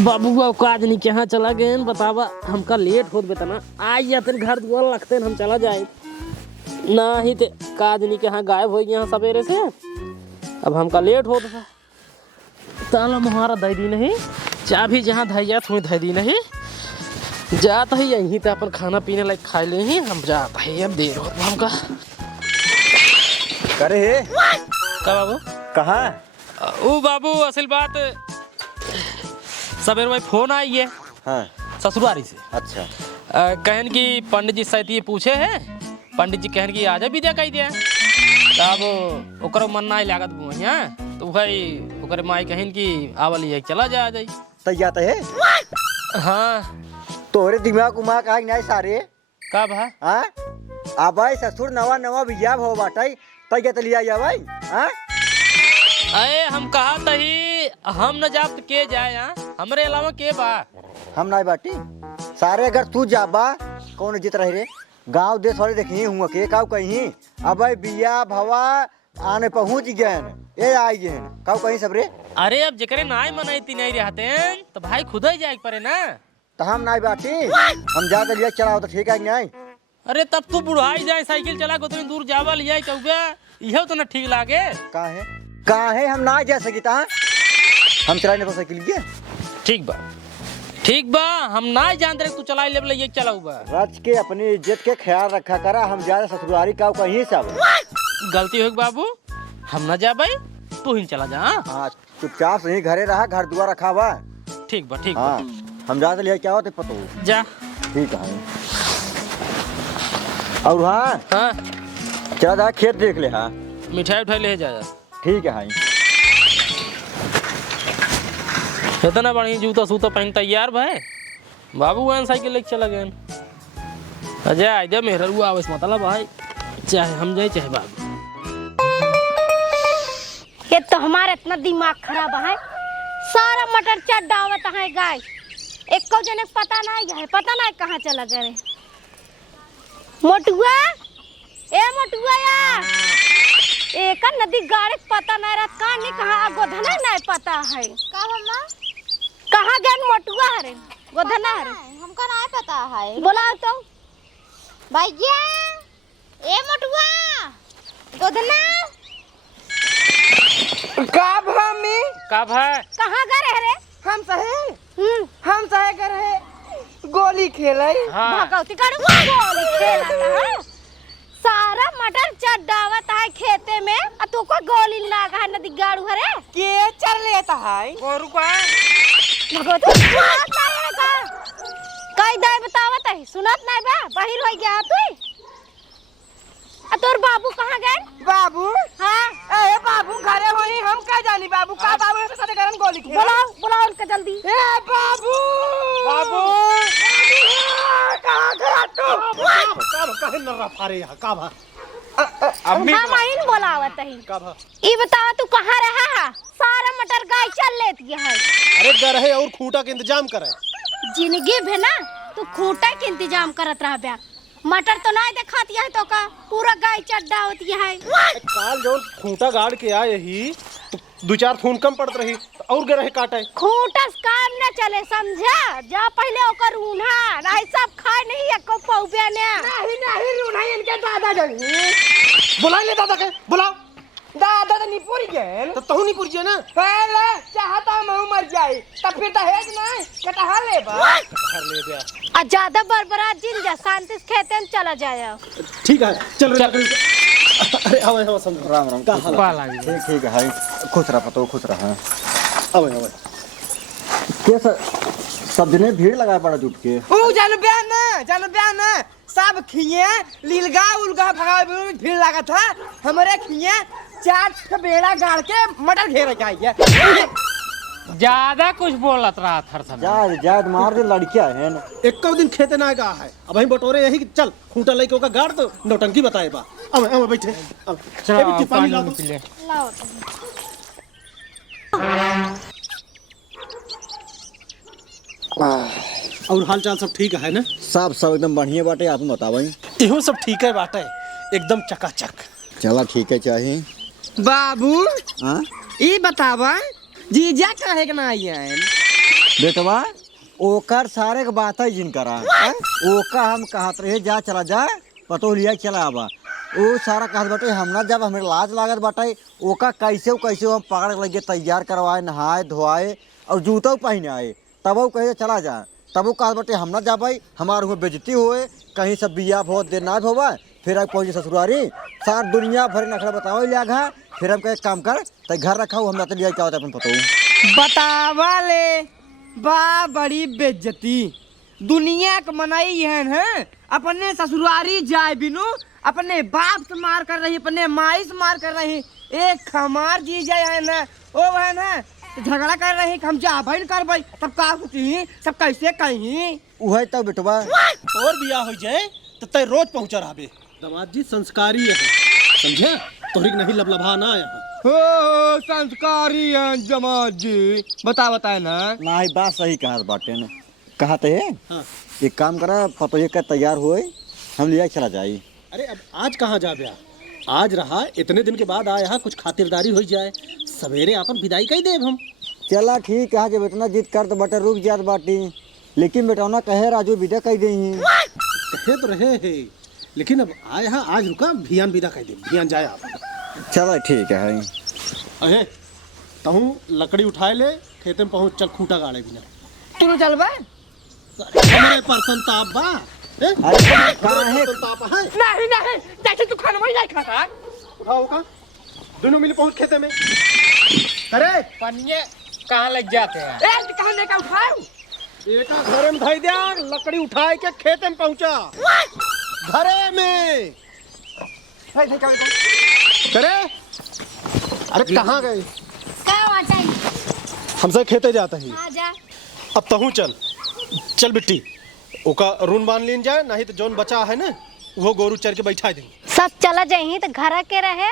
बाबू बाबू काज नहीं कहाँ चला गए बतावा, हमका लेट होत बेतना आज या फिर घर दुआर लगते हम चला जाए ना ही ते काज नहीं कहाँ गायब हो गया सवेरे से। अब हमका लेट होता था, ताला मुहारा दे दी नहीं, चाबी जहाँ धई जात वहीं धई दी नहीं, जाता ही यहीं तो अपन खाना पीने लायक खा ले ही हम जाता है। अब देर होता हमका। करे हे का बाबू कहाँ? ओ बाबू असल बात सवेरे भाई फोन आई है हाँ ससुरारी से। अच्छा कहन की पंडित जी शायद ये पूछे है, पंडित जी कहन की आजा विद्या कही दिया तब ओकर मन ना लागत बुआ तो भाई ओकर माई कहन की आवल ये चला जा जाई तैयार है। हाँ तोरे दिमाग उमाग आई नहीं सारे का भा हाँ आ भाई ससुर नवा नवा बिया हो बाटाई तैयार तो लिया भाई हाँ। अरे हम कहा तही हम न जाब तो के जाए यहाँ हमरे अलावा के बा हम नहीं बाटी सारे अगर तू जाबा कौन जित रहे रे गांव देश वाले देखिए हुआ के काव कहीं अब बिया भवा आने पहुंच गए ये आई गए काव कहीं सब रे। अरे अब जकरे नाई मनाई नहीं रहते हैं तो भाई खुद ही जाए पड़े ना। तो हम नहीं बाटी हम जाकर लिया चलाओ तो ठीक है नहीं। अरे तब तू बुढ़ाई जाए साइकिल चला को उतनी दूर जावा लिया कहूँगा यह तो ना ठीक लागे। कहाँ है हम ना जा सकी ता हम चला नहीं साइकिल के। ठीक बा हम ना जानते तू चला ले ये चलाऊ बा रच के अपनी इज्जत के ख्याल रखा करा हम ज्यादा ससुरारी का कहीं सब गलती हो बाबू हम ना जा भाई तू ही चला जा। हाँ चुपचाप से ही घरे रहा घर दुआ रखा हुआ ठीक बा हाँ हम ज्यादा लिया क्या होते पतो जा ठीक है। और हाँ हाँ चला जा खेत देख ले। हाँ मिठाई उठाई ले जा ठीक है। हाँ इतना बढ़िया जूता सूता पहन तैयार भाई बाबू वह साइकिल लेके चला गए अजय आइडिया मेहर हुआ आवस मतलब भाई चाहे हम जाए चाहे बाबू। ये तो हमारा इतना दिमाग खराब है सारा मटर चट डावत है गाय एक को जने पता नहीं है पता नहीं कहाँ चला गए। मोटुआ ए मोटुआ या एक नदी गाड़ी पता नहीं रहा कहाँ नहीं कहाँ गोधना नहीं पता है का मम्मा कहाँ गए मोटुआ हरे गोधना हरे हमको नहीं पता है। बोलाओ तो भैया ए मोटुआ गोधना का भामी का भाई कहाँ गए रे हम सहे कर है गोली खेले हाँ भगवती करू गोली खेला है सारा मटर चट डावत है खेते में आ तो को गोली लगा है नदी गाड़ू हरे के चल लेता है गोरू का भगवती सुनत नहीं है का कई दाय बतावत है सुनत नहीं बा बाहर हो गया तू आ तोर बाबू कहाँ गए बाबू हाँ ए बाबू घरे होई हम का जानी बाबू का बाबू के साथ करन गोली खेले बुलाओ उनका जल्दी ए बाबू बाबू कहां गया तू काहे न रफा रे यहाँ का भा अम्मी हम आइन बोलावत है का भा ई बतावा तू कहाँ रहा है सारा मटर गाय चल लेती है। अरे गरहे और खूंटा के इंतजाम करे जिंदगी भे ना तू खूंटा के इंतजाम करत रह बे मटर तो नहीं दिखाती है तो का पूरा गाय चड्डा होती है। काल जो खूंटा गाड़ के आए ही तो दो चार खून कम पड़त रही और गरहे काटे खूंटस काम न चले समझा जा पहले ओकर उन्हा नहीं सब खाए नहीं एको पौबे ने नहीं रूना इनके दादा जानी बुला ले दादा के बुलाओ दादा तो नहीं पूरी गए तो तू नहीं पुरजे ना पहले चाहता मैं मर जाए तब फिर तो है नहीं कटहा ले बा घर ले गया आ ज्यादा बरबरा जिन जा शांति से खेते में चला जाए। ठीक है चल अरे आवे हम समझ राम राम का हाल ठीक है। खुश रहा पतो खुश रहा आवे के सब जने भीड़ लगाए पड़ा जुट के ओ जान बयान सब खिए लीलगा उलगा भगा भीड़ लगा था हमारे खिए चार बेड़ा गाड़ के मटर घेर के आई है ज्यादा कुछ बोलत रहा था समय जाद मार दे लड़कियां है ना एक दिन खेते ना गया है अब वहीं बटोरे यही चल खूंटा लेके ओका गाड़ तो नौटंकी बताए बा अब बैठे अब पानी ला दो लाओ और हाल चाल सब ठीक है ना सब एकदम बढ़िया बाटे आप बताओ इहो सब ठीक है बाटे एकदम चकाचक चला ठीक है चाहिए बाबू हाँ ये बतावा जीजा कहे के ना आई है बेटवा ओकर सारे के बात है जिनकरा ओका हम कहत रहे जा चला जा पतो लिया चला आबा वो सारा कहत बाटे हम ना जब हमें लाज लागत बाटे ओका कैसे हम पकड़ लगे तैयार करवाए नहाए धोआए और जूता पहने आए तब वो कहे चला जा तब वो कहत बाटे हम ना जा भाई हमारे हुए बेजती होए कहीं सब बिया बहुत देर ना होवा फिर अब पहुँचे ससुरारी सार दुनिया भर नखरा बताओ लिया घा फिर हम कहे काम कर तो घर रखा हम तो लिया क्या होता अपन पतो बतावा ले बा बड़ी बेइज्जती दुनिया के मनाई है अपने ससुरारी जाए बिनु अपने बाप से मार कर रही अपने माई से मार कर रही एक हमार जी जाए है ना ओ है ना झगड़ा कर रही हम जा भाई कर भाई तब का होती सब कैसे कहीं उहे तब बेटवा और बिया हो जाए तो तय रोज पहुंचा रहा दामाद जी संस्कारी है समझे तोहरी नहीं लबलभा ना यहाँ हो संस्कारी है जमात जी बताए ना ना ही बात सही कहा बाटे ने कहते है हाँ। एक काम करा पतो का तैयार हुए हम लिया चला जाई अरे अब आज कहाँ जा ब्या आज रहा इतने दिन के बाद आया कुछ खातिरदारी हो जाए सवेरे अपन विदाई कही देव हम चला ठीक है जब इतना जिद कर तो बटे रुक जात बाटी लेकिन बेटौना कहे राजू विदा कही दे कहे तो रहे है लेकिन अब आया आज रुका भियान विदा कही दे भियान जाए आप चलो ठीक है अहे तहूँ लकड़ी उठाए ले खेते में पहुँच चल खूंटा गाड़े बिना तू चल बा हमारे पर संताप बा अरे काहे संताप है नहीं नहीं जैसे तू खाना वही नहीं खाता उठाओ का दोनों मिले पहुँच खेते में अरे पन्ने कहाँ लग जाते हैं? ए कहां लेकर उठाओ बेटा घरे में धाई दिया लकड़ी उठाए के खेते में पहुँचा घरे में करे अरे कहाँ गए हमसे खेते जाते ही अब तहू चल बिट्टी ओका रून बांध लीन जाए नहीं तो जोन बचा है ना वो गोरू चर के बैठा देंगे सब चला जाही तो घर के रहे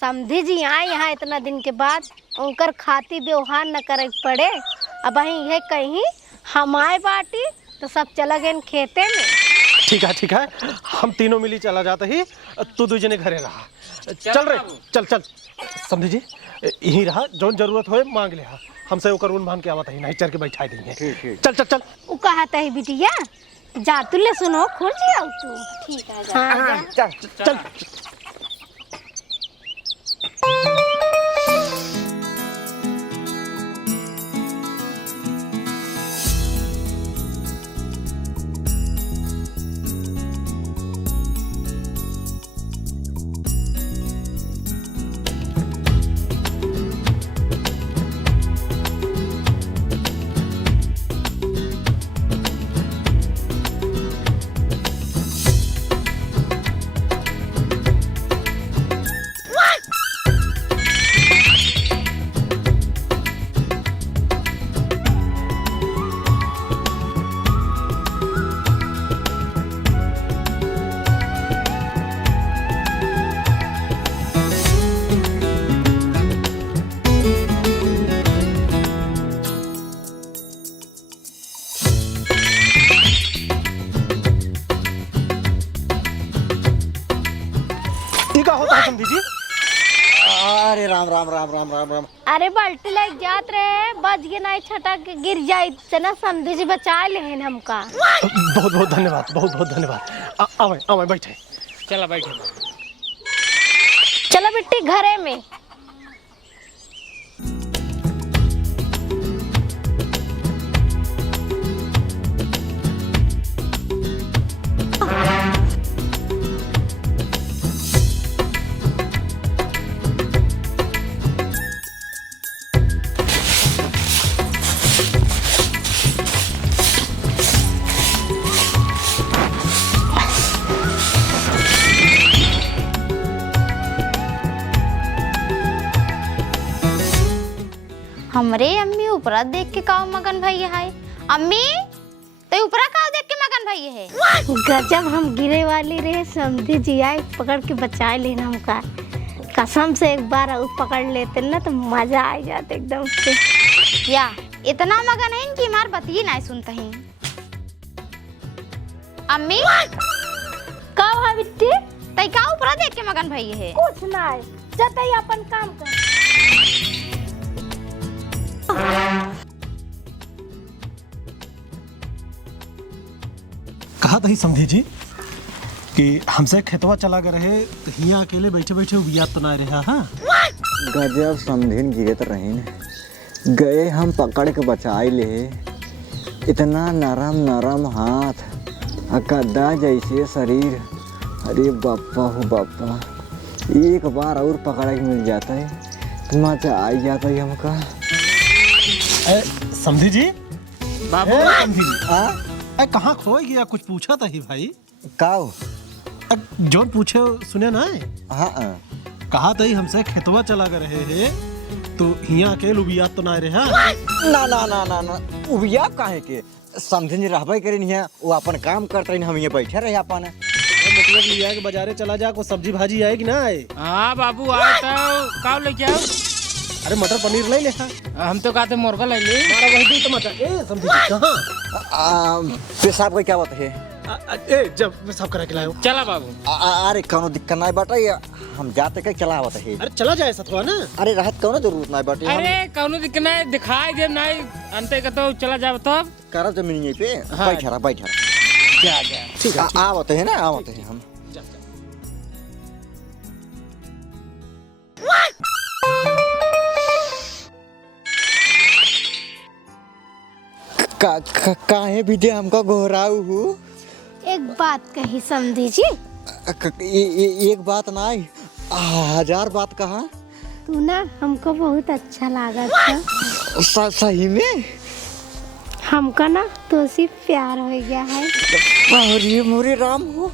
समझी जी आए यहाँ इतना दिन के बाद उनकर खाती व्यवहार न करे पड़े अब ये कहीं हमारे बाटी तो सब चला गए खेते में ठीक है हम तीनों मिली चला जाते ही तू दू जने घरे रहा चल रे चल समझी जी यही रहा जोन जरूरत हो मांग ले हमसे ओकर रून बांध के आवत ही नहीं चर के बैठा देंगे चल वो कहता है बिटिया जा तू ले सुनो खुल जाओ तू ठीक है हाँ, चल समझी जी अरे राम राम राम राम राम राम अरे बाल्टी लाइक जात रहे बच गए नहीं छटक के गिर जाए तना समझे जी बचा ले हमका बहुत धन्यवाद आवे बैठे चला बैठे चलो बिट्टी घरे में हमरे अम्मी ऊपरा देख के काव मगन भैया है अम्मी तो ऊपरा काव देख के मगन भैया है गजब हम गिरे वाली रहे समझी जी आए पकड़ के बचा लेना हमका कसम से एक बार पकड़ लेते ना तो मजा आ जाते एकदम से या इतना मगन है कि मार बतिए नहीं सुनते हैं अम्मी का है बिट्टी तई का ऊपरा देख के मगन भैया है कुछ नहीं जतई अपन काम कर कहा था ही समझी जी कि हमसे खेतवा चला गए रहे तो हियाँ अकेले बैठे बैठे याद तो ना रहा। हाँ गजब समझिन गिरत रहीन, गए हम पकड़ के बचाई ले। इतना नरम नरम हाथ, गद्दा जैसे शरीर। अरे बापा हो बापा, एक बार और पकड़ के मिल जाता है तो मजा आ जाता है हमका। समझी जी बाबू समझी जी कहाँ खोए गया? कुछ पूछा था ही भाई। काओ? जोन पूछे सुने ना। हाँ कहा था ही हमसे खेतवा चला गए रहे हैं तो हियाँ अकेले उबियात तो ना रहा। ना ना ना ना ना, उबिया काहे के? समझिन रहबे करे नहीं है, वो अपन काम करते हैं, हम ये बैठे रहे अपन। मतलब लिया के बाजारे चला जा, कोई सब्जी भाजी आए कि ना आए? हाँ बाबू आए तो काव लेके आओ। अरे मटर पनीर ले लेहा। हम तो कहते मुर्गा ले ले। हमारा वही दी तो मटर। ए समझी जी कहाँ? पेशाब का क्या बात है? ए जब मैं सब करा के लाया हूँ। चला बाबू। अरे कौनो दिक्कत नहीं बाटा, ये हम जाते के चला आवत है। अरे चला जाए सतवा ना। अरे रहत कौनो जरूरत नहीं बाटे। अरे कौनो दिक्कत नहीं, दिखाई दे नहीं अंते का तो चला जाओ तब। करब जमीन यहीं पे। हाँ। बैठा जा जा। ठीक है। आवत है ना, आवत है हम। काहे विजय हमका घोराऊ हूँ? एक बात कही समझी जी, एक बात नहीं, 1000 बात कहा। तू ना हमको बहुत अच्छा लगा था। सही में? हमका ना तो सिर्फ प्यार हो गया है। अरे मोरे राम हो,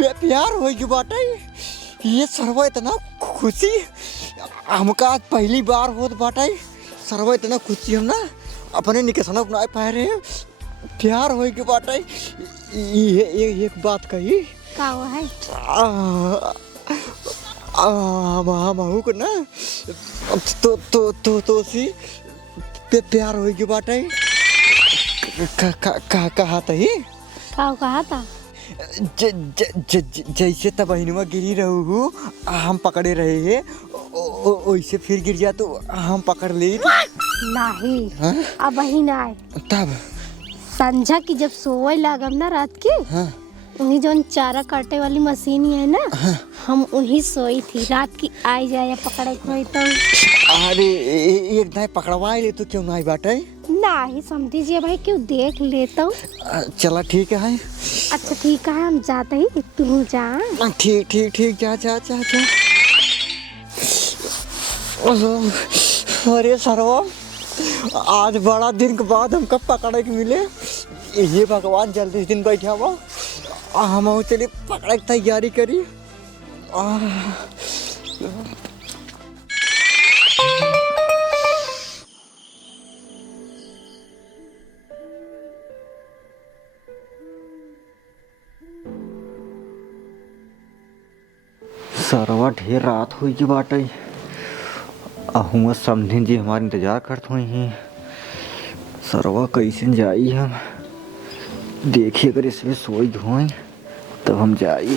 प्यार हो गई बाटे। ये सर्व इतना खुशी हमका आज पहली बार होत बाटे। सर्व इतना खुशी हम ना अपने निकेशन अपना पा रहे हैं। प्यार हो गई बाटे। ये एक बात कही का वो है? हम को ना तो सी प्यार हो गई बाटे। कहा था ही का कहा था? जैसे तब बहनुआ गिरी रहू हम पकड़े रहे हैं, वैसे फिर गिर जा तो हम पकड़ ले। नहीं हाँ? अब वही ना आए तब संझा की जब सोए लागम ना रात की, हाँ उन्हीं जो चारा काटे वाली मशीन है ना, हम उन्हीं सोई थी रात की। आई जाए पकड़े कोई तो। अरे एक नहीं पकड़वा ले तो क्यों नहीं बाटे? नहीं समझिए भाई, क्यों देख लेता हूँ। चला ठीक है। अच्छा ठीक है, हम जाते ही, तू जा। ठीक ठीक ठीक, जा जा जा जा। अरे सरवा, आज बड़ा दिन के बाद हमको पकड़े के मिले। ये भगवान जल्दी से दिन बैठा हुआ, हम चलिए पकड़े की तैयारी करी। सरवा ढेर रात हुई की बाटे। अहुआ समझिन जी हमारे इंतजार करते हुए हैं। सरवा कैसे जाई हम देखिए, अगर इसमें सोई धोए तब हम जाई।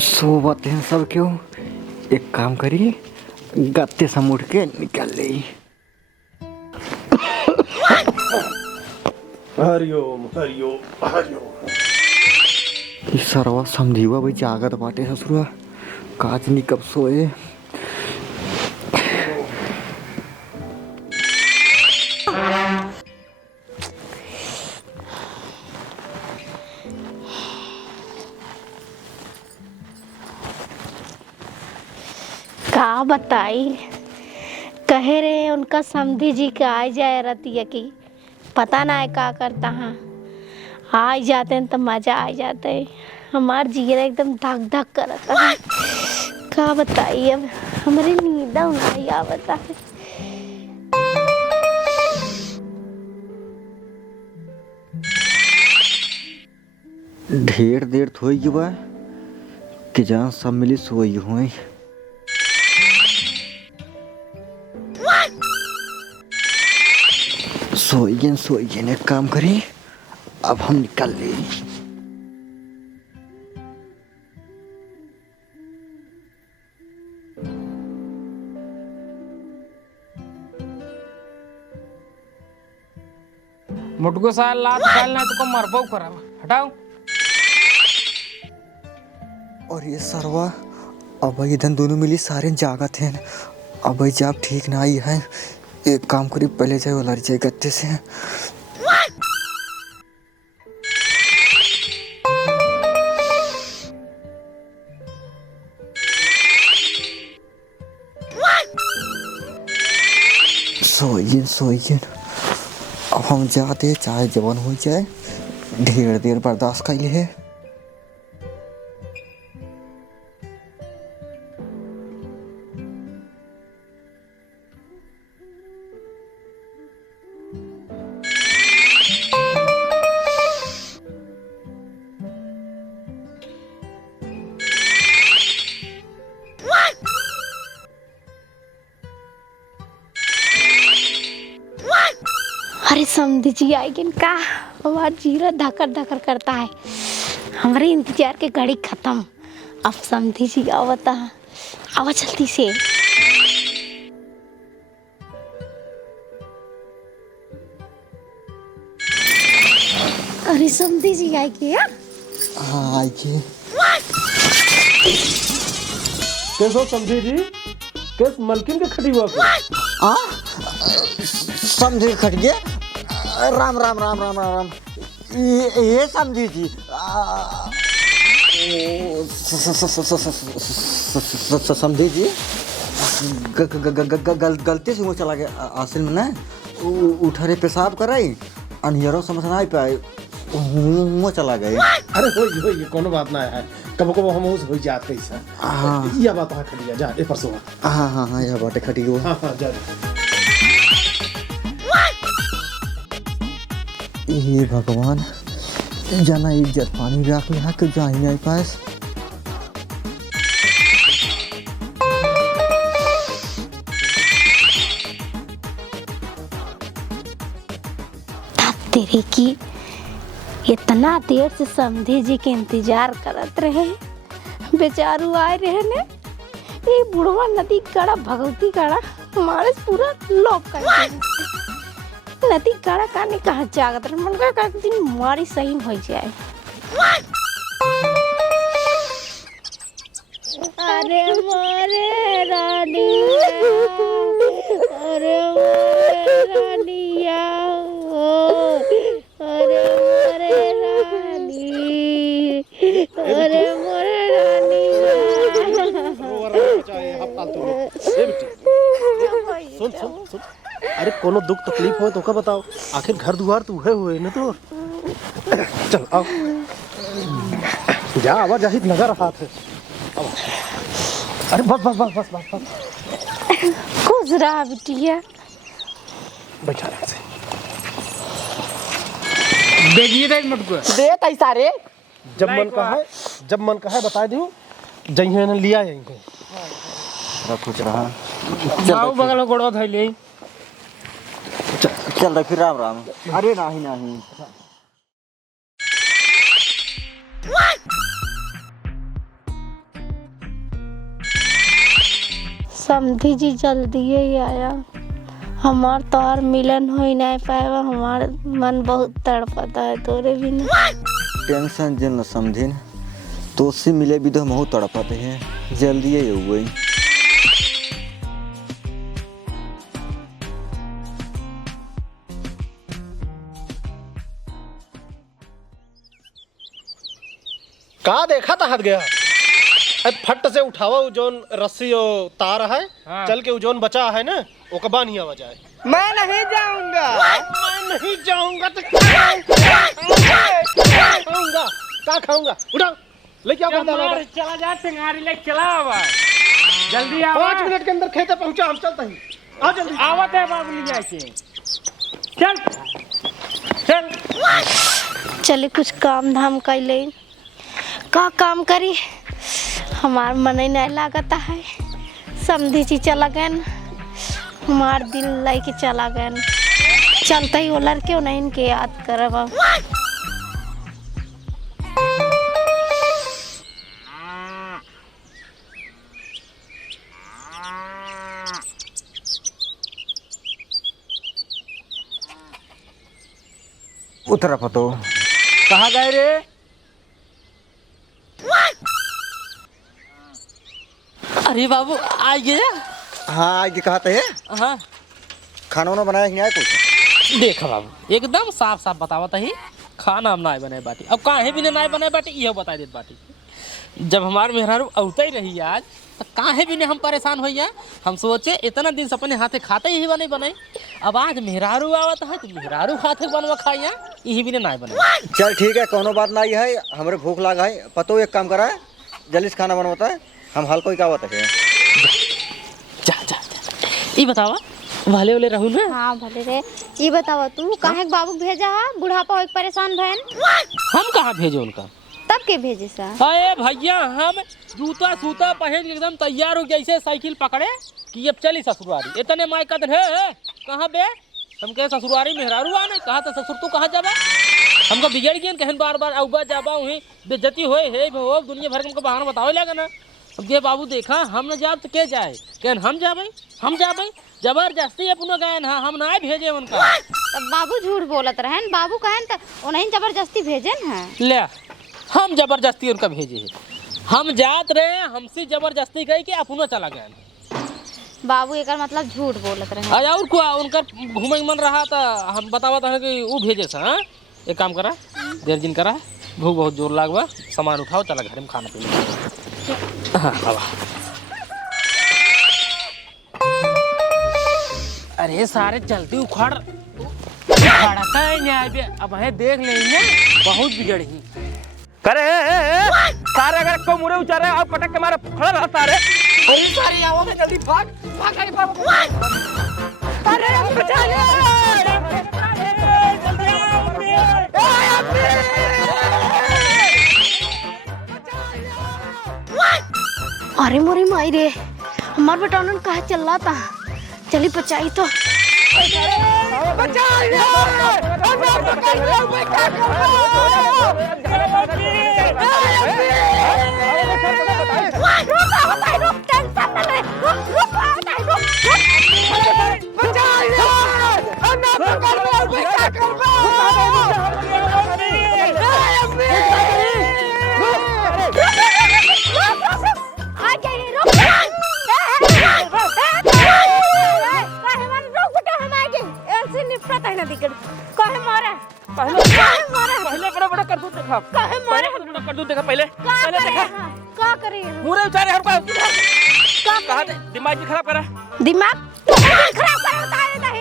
सो बातें हैं सब क्यों, एक काम करिए, गत्ते समुट के निकल ले। हरिओम हरिओम हरिओम। सरवा समझीवा भाई जागत बाटे ससुरा, काजनी कब सोए। का बताई, कहे रहे उनका समधी जी के आ जाए रतिया की, पता ना है का करता। हाँ आ जाते हैं तो मजा आ जाता है। हमार जिगरा एकदम धक धक करता है। का बताई, अब हमारी नींद नहीं आवता है। ढेर देर थोई की बा कि जहाँ सब मिली सोई हुई। सोइए एक काम करी, अब हम निकल ले। मुटको साल लात काल ना तुको मरबो करा हटाओ। और ये सरवा अब इधर दोनों मिली सारे जागत हैं। अब जब ठीक ना आई है, एक काम करी पहले जाए वो लड़ जाए गत्ते से। सोइए अब हम जाते चाहे जवान हो जाए, ढेर देर बर्दाश्त कर लिए। अरे समधी जी आएगी का आवाज जीरा धकर धकर करता है। हमारे इंतजार के घड़ी खत्म। अब समधी जी आवता, आवा जल्दी से। अरे समधी जी आएगी। हाँ आइए। कैसो समझी जी, कैस मलकिन के खड़ी हुआ आ समझी खट गया। राम राम राम राम राम राम। ये समझी जी समझी जी गलती से वो चला गया। असल में ना उठरे पेशाब कराई, अनियरों समझ ना पाए, वो चला गया। अरे होई कोनो बात ना है, कबो कबो हम हो जात कैसा। हाँ ये बात है खड़ी जा ए परसों। हाँ हाँ हाँ, यह बात खटी हो। हाँ हाँ जा। ये भगवान जाना इज्जत पानी रख लिया कि जा ही नहीं पास। तेरे की इतना देर से समधी जी के इंतजार करत रहे, बेचारू आए रहे ने। ये बुढ़वा नदी कड़ा भगवती कड़ा हमारे पूरा लोप कर दिया। नदी कड़ा काने कहाँ जागत रहे, मन का एक दिन मारी सही हो जाए। अरे मोरे रानिया, अरे मोरे रानिया, अरे मोरे रानी, अरे मोरे रानी। सुन सुन सुन, अरे कोनो दुख तकलीफ हो तो का बताओ, आखिर घर दुआर तो है हुए ना। तो चल आओ जा, आवाज जाहिद नजर हाथ है। अरे बस बस बस बस बस बस। खुश रहा बिटिया। बैठा रहे से देखिए दे मुटको दे तई सारे। जब मन का है बता दूं, जइहे ने लिया यहीं कुछ रहा। जाओ बगल में गोड़वा धइले। चल रहा फिर। राम राम। अरे नहीं नहीं समधी जी जल्दी ही आया। हमार तो और मिलन हो ही नहीं पाएगा। हमार मन बहुत तड़पता है तोरे बिना। टेंशन जिन न समझिन, तो उससे मिले भी तो हम बहुत तड़पाते हैं। जल्दी ही हुई। का देखा था हट गया। अब फट से उठावा जोन रस्सी और तार है। हाँ। चल के जोन बचा है ना वो कबा नहीं आवा जाए। मैं नहीं जाऊंगा। मैं नहीं जाऊंगा तो खाऊंगा। का खाऊंगा? उठा लेके आओ। चला जा टेंगारी ले चला आवा। जल्दी आवा। 5 मिनट के अंदर खेते पहुंचा, हम चलते हैं। आ जल्दी। आवत है बाबू जाके। चल चल चले कुछ काम धाम कर ले। का काम करी, हमार मन ही नहीं लागता है। समधी जी चला गए, हमार दिल लेके चला गए। चलते ही वो लड़के नहीं इनके याद करब। उतर पतो। कहाँ गए रे? अरे बाबू आ गए। हाँ आज कहा है हाँ खाना वाना बनाया कि नहीं आया कुछ? देख बाबू एकदम साफ साफ बतावत ही खाना हम ना बनाए बाटी। अब काहे भी ना बनाए बाटी यह बता देत बाटी। जब हमारे मेहरारू औते ही रही आज तो काहे भी हम परेशान होइया। हम सोचे इतना दिन से अपने हाथे खाते ही बने बनाई। अब आज मेहरारू आवत है तो मेहरारू हाथे बनवा खाइया यही भी ना बनाए। चल ठीक है कोनो बात नहीं है हमरे भूख लगा है पतो एक काम करा है जल्दी से खाना बनवाता है हम हाल कोई क्या होता है। जा जा ये बतावा भले वाले रहू ना। हाँ भले रे। ये बतावा तू काहे के बाबू भेजा है बुढ़ापा होके परेशान भैन? हम कहाँ भेजे उनका? तब के भेजे सा? अरे भैया हम जूता सूता पहन के एकदम तैयार हो जैसे साइकिल पकड़े कि अब चली ससुरारी। इतने माई कदन है कहाँ बे? हम कहे ससुरारी मेहरारू आने कहा तो ससुर तू कहाँ जाबा? हमको बिगड़ गया कहन बार बार अउबा जाबा वहीं बेइज्जती होए है वो दुनिया भर के हमको बहाना बतावे लगा ना। अब ये बाबू देखा हम न जाब तो के जाए कहन हम जाबे जबरदस्ती अपनो गए हम ना भेजे उनका। तब बाबू झूठ बोलत रहन बाबू कहन त उन्हें जबरदस्ती भेजन है। ले हम जबरदस्ती उनका भेजे है। हम जात रहे हमसे जबरदस्ती गई कि अपनो चला गए। बाबू एक मतलब झूठ बोलत रहे। अरे और क्या उनका घूमे मन रहा था हम बतावा था कि वो भेजे से। हाँ एक काम करा देर दिन करा भूख बहुत जोर लागवा सामान उठाओ चला घर में खाना पीना। हाँ बाबा अरे सारे चलती उखड़ उखड़ता है न्याय पे। अब है देख लेंगे बहुत बिगड़ ही करे सारे अगर को मुरे उचारे और पटक के मारे खड़ा रहा सारे सारे आओ में जल्दी भाग भाग गाड़ी भाग। अरे बचा ले जल्दी आओ। अरे मोरी माई रे हमार बेटा उन्होंने कहा चल रहा था चली बचाई तो दिमाग खराब करा दिमाग खराब कर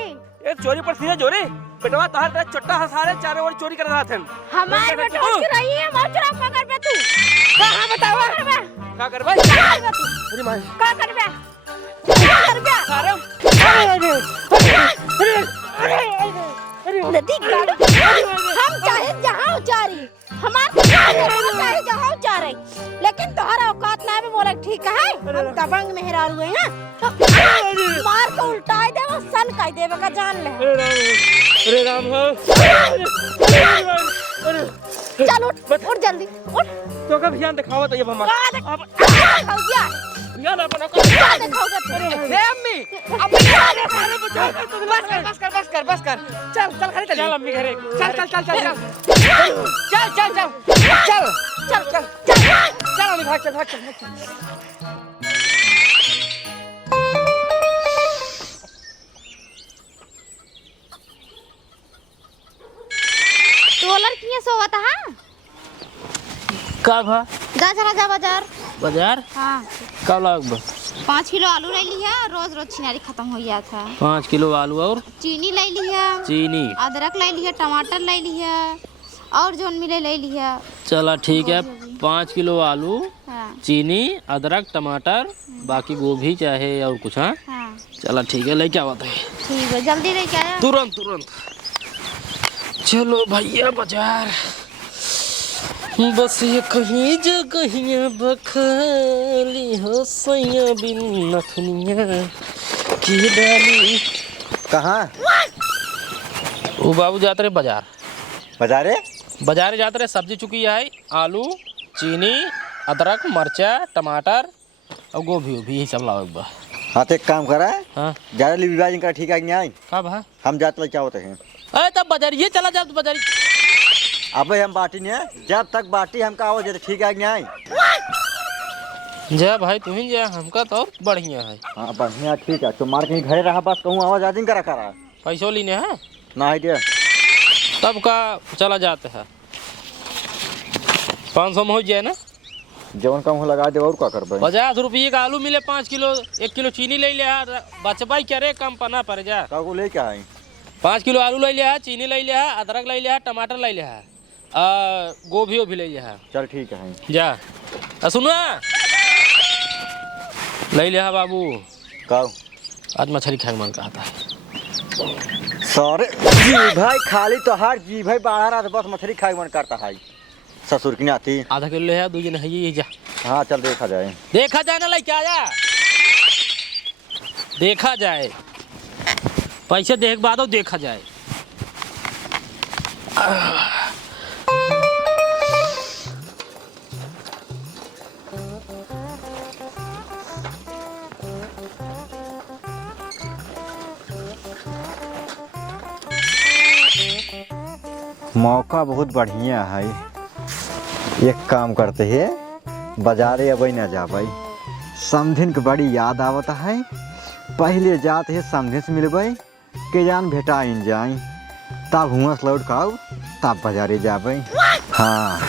एक चोरी पर सीधे चोरी बेटवा तोहर ते चट्टा हसारे चारों ओर चोरी कर रहा थे। हमारे बेटा चुराई है मोचरा पकड़ पे तू कहां बतावा का करबे अरे माय का करबे सारे नदी हम चाहे जहां उचारी हमारे चाहे जहां उचारे लेकिन तोहरा औकात ना में बोले ठीक है हम दबंग मेहरारू हुए हैं मार को उल्टाए दे वो सन कह देवे का जान ले। अरे राम हो चल उठ जल्दी उठ तो का ध्यान दिखाओ तो ये हम अब खाओ गया यार अपन क्या दिखाओगे रे अम्मी बस कर चल खाली चल अम्मी घरे चल अम्मी भाग चल तो लड़कियां सोवत है का भा जा चला जा बाजार। बाजार हाँ कब लाग 5 किलो आलू ले लिया रोज रोज छिनारी खत्म हो गया था। 5 किलो आलू और चीनी ले लिया चीनी अदरक ले लिया टमाटर ले लिया और जोन मिले ले लिया। चला ठीक है 5 किलो आलू हाँ चीनी अदरक टमाटर बाकी गोभी चाहे और कुछ। हाँ हाँ चला ठीक है लेके आवत है ठीक है जल्दी लेके आया। तुरंत चलो भैया बाजार बस ये कहीं जगहिया बखली हो सैया बिन नथुनिया की डाली। कहाँ वो बाबू जाते रहे बाजारे बाजार जाते रहे सब्जी चुकी है आलू चीनी अदरक मरचा टमाटर और गोभी यही सब लाओ एक बार। हाँ तो एक काम करा है हाँ ज्यादा विभाजन का ठीक है कि नहीं का भा हम जाते क्या होते हैं अरे तब बाजार ये चला जाओ बाजार अबे हम बाटी ने जब तक बाटी हमका आवाज दे ठीक है नहीं। जा भाई तू ही जा, हमका तो और बढ़िया है। हाँ बढ़िया ठीक है, तुम्हारे कहीं घरे रहा बस कहूँ आवाज आदिन करा पैसों लेने है ना ही दे तब का चला जाते हैं। 500 में हो जाए ना, जवन कम हो लगा दे और क्या करबे। 50 रुपये का आलू मिले, 5 किलो 1 किलो चीनी ले लिया, बचबाई क्या रे कम पना पड़ जा। काको ले क्या है 5 किलो आलू ले लिया, चीनी ले लिया, अदरक ले लिया, टमाटर ले लिया, गोभी भी ले लिया। चल ठीक है जा सुनो ले लिया बाबू। काऊ आज मछली खाने मन कहता है। सारे जी भाई खाली तो हर जी भाई बाहर आ बस मछली खाए मन करता है। ससुर की नाती आधा किलो है, 2 जन है ये जा। हाँ चल देखा जाए ना ले क्या जा, देखा जाए पैसे देख बाद देखा जाए। मौका बहुत बढ़िया है। एक काम करते हैं बाजारे अब न जाबे, समधिन के बड़ी याद आवता है। पहले जाते है समधिन से मिलबे के जान भेटा इन जाए, तब हुआ से लौट खाओ तब बाजारे जाबे। हाँ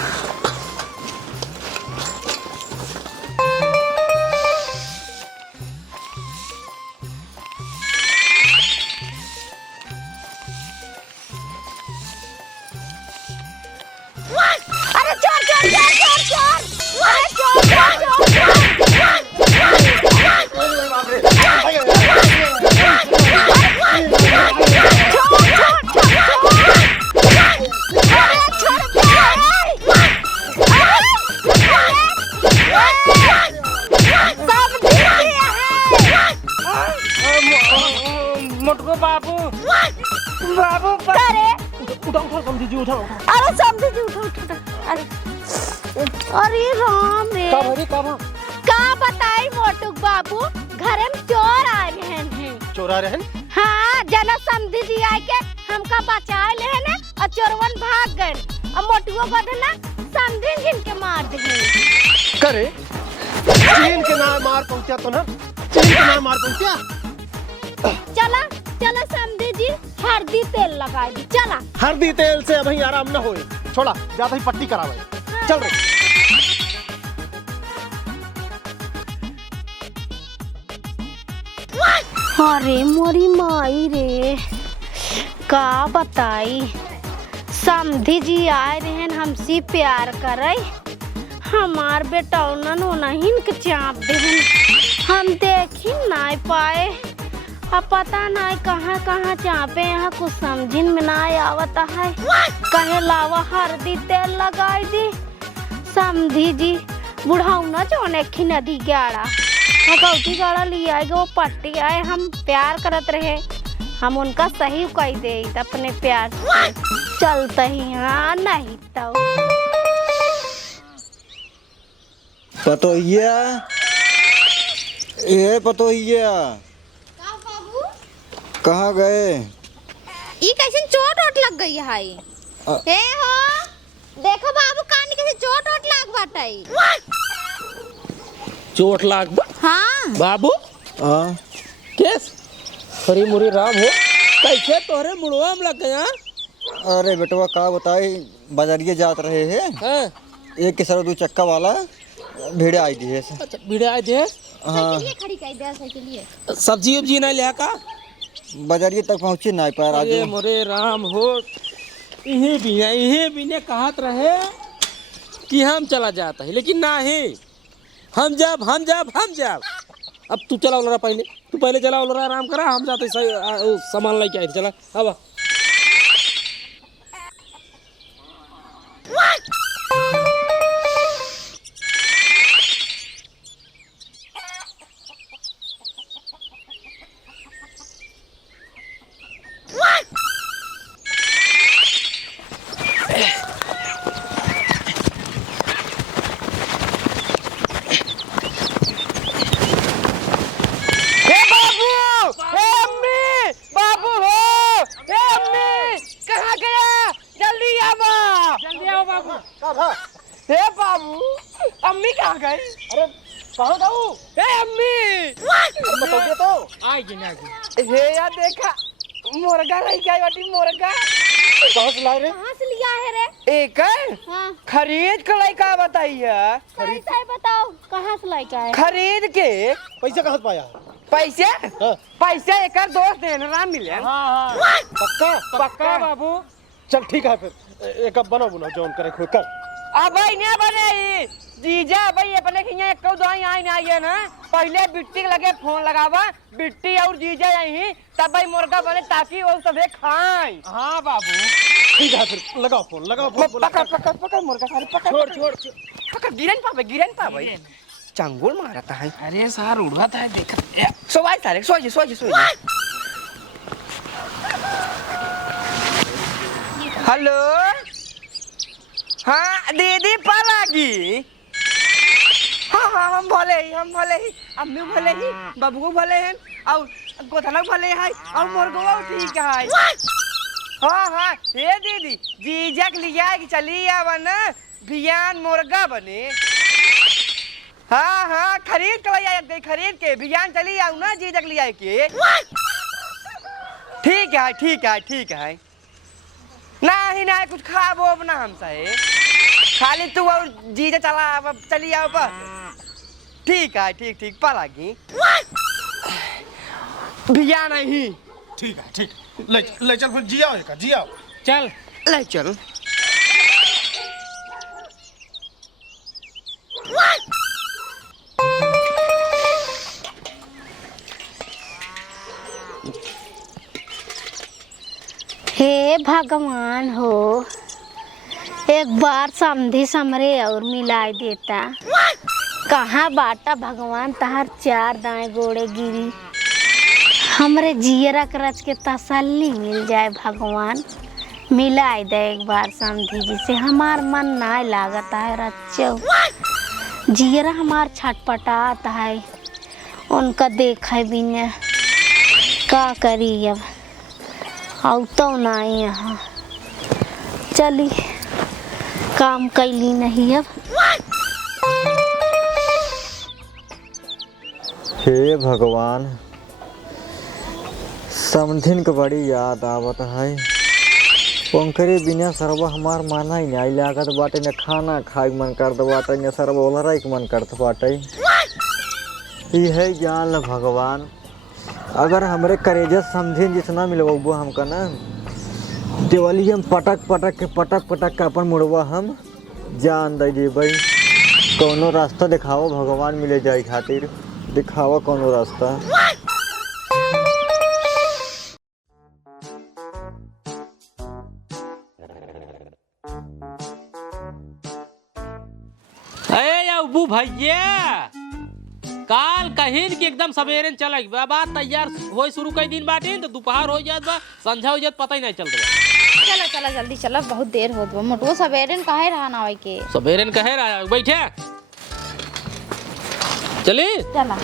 अरे चोर चोर चोर चोर चोर, अरे चोर चोर मोटको बाबू बाबू उठा समझी जी उठा। अरे समझे जी उठो। अरे राम रे कब का बताई मोटुक बाबू, घरे में चोर आ रहे हैं। चोरा रहन हाँ जना समझी जी आए के हमका बचा ले है और चोरवन भाग गए। अब मोटुओ को ना समझी जिनके मार दे करे चीन के नाम मार पहुंचा तो ना, चीन के नाम मार पहुंचा। चला चला समझी जी हल्दी तेल लगाई दी। चला हल्दी तेल से अभी आराम न होए, छोड़ा जाता ही पट्टी करावे। चल रे अरे मोरी माई रे का बताई, समधी जी आए रहे हमसे प्यार करे, हमार बेटौनन नहीं के चाप देहन, हम देखी नहीं पाए। अब पता नहीं कहाँ कहाँ चापे, यहाँ कुछ समझिन में ना आवता है। कहे लावा हल्दी तेल लगाई दी। समधी जी बुढ़ाऊ न जोने की नदी गाड़ा कौटी गाड़ा लिया आएगा, वो पट्टी आए, हम प्यार करत रहे, हम उनका सही कह दे अपने प्यार से चलते ही। हाँ नहीं तो पतोहिया ये पतोहिया कहाँ गए? ई कैसे चोट ओट लग गई है। ए हो देखो बाबू कान कैसे चोट ओट लाग बाटाई। चोट लाग हाँ बाबू हाँ केस हरी मुरी राम हो, कैसे तोहरे मुड़वा में लग गया। अरे बेटवा का बताई, बाजारिए जात रहे हैं, हाँ एक के सर 2 चक्का वाला भेड़े आई दी है। अच्छा भिड़े आए थे। हाँ खड़ी कर दे साइकिल। सब्जी उब्जी नहीं लिया का, बाजारिए तक पहुँचे नहीं पाया। अरे मोरे राम हो, इन्हें भी ने कहत रहे कि हम चला जाता है, लेकिन नहीं, हम जब अब तू चला उलरा, पहले तू पहले चला उलरा, आराम करा, हम जाते सामान लेके आए थे। चला अब हे बाबू अम्मी कहाँ गए? अरे कहाँ जाऊँ? हे अम्मी बताइए तो। आएगी ना आएगी। हे यार देखा मुर्गा रही क्या बाटी मुर्गा कहाँ से लाए रे? कहाँ से लिया है रे? एक है? हाँ खरीद के लाई का बताइए कैसा है बताओ, कहाँ से लेके आए? खरीद के पैसा कहाँ से पाया? पैसे हाँ। पैसे एक दोस्त देने ना मिले हाँ पक्का? पक्का बाबू। चल ठीक है फिर एक अब बनाओ जोन करे खुद कर। अब भाई नहीं बने जीजा भाई अपने के यहाँ एक दवाई आई ना आइए ना पहले बिट्टी के लगे फोन लगावा बिट्टी और जीजा यही तब भाई मुर्गा बने ताकि वो सभी खाएं। हाँ बाबू। ठीक है फिर लगाओ फोन पकड़ पकड़ पकड़ मुर्गा सारे पकड़ छोड़ पकड़ गिरन पा भाई चंगुल मारता है। अरे सार उड़ाता है देख। सोवाई सारे सोइए हेलो हाँ दीदी पालागी हाँ हम भले ही अम्मी भले ही बाबू भले हैं और गोथनक भले है और मुर्गो ठीक है। हाँ ये दीदी जीजक लिया कि चली आवा ना बियान मुर्गा बने। हाँ खरीद के बियान चली आऊ ना जीजक लिया के। ठीक है ना कुछ खा वो ना हमसे खाली तू और जीजा चली आओ बस। ठीक पालागी भैया नहीं। ठीक है ले चल फिर जिया चल ले चल हे भगवान हो, एक बार समधी समरे और मिलाई देता। कहाँ बाटा भगवान तहार चार दाएं गोड़े गिरी, हमरे जियरा करच के तसल्ली मिल जाए भगवान। मिलाई दे एक बार समधी जी से, हमार मन ना लागता है रच्चो, जियरा हमार छटपटाता है उनका देखे बिना। का करी अब आउ तो नहीं यहाँ, चली काम कैली नहीं अब। हे भगवान, समधिन के बड़ी याद आवत है। पंकरे बिना सरवा हमार माना ही नहीं लागत बाटे, न खाना खाए मन करत बाटे, न सरवा ओलराई के मन करत बाटे। है ज्ञान ल भगवान, अगर हमरे करेजा समझिन जितना मिलबो हमका ना देवली हम पटक पटक के अपन मुड़वा हम जान दे देबै। कोनो रास्ता दिखाओ भगवान, मिले जाए खातिर दिखावा कोनो रास्ता। अबू भैया काल कहिन कि एकदम सवेरे चल बात तैयार हो शुरू कई दिन बाटे तो दोपहर हो जात बा, संझा हो जात, पता ही नहीं चलत बा। चलो जल्दी चलो, बहुत देर होत बा। मोटो सवेरे काहे रहना होय के, सवेरे कहे रहा बैठे चली चला।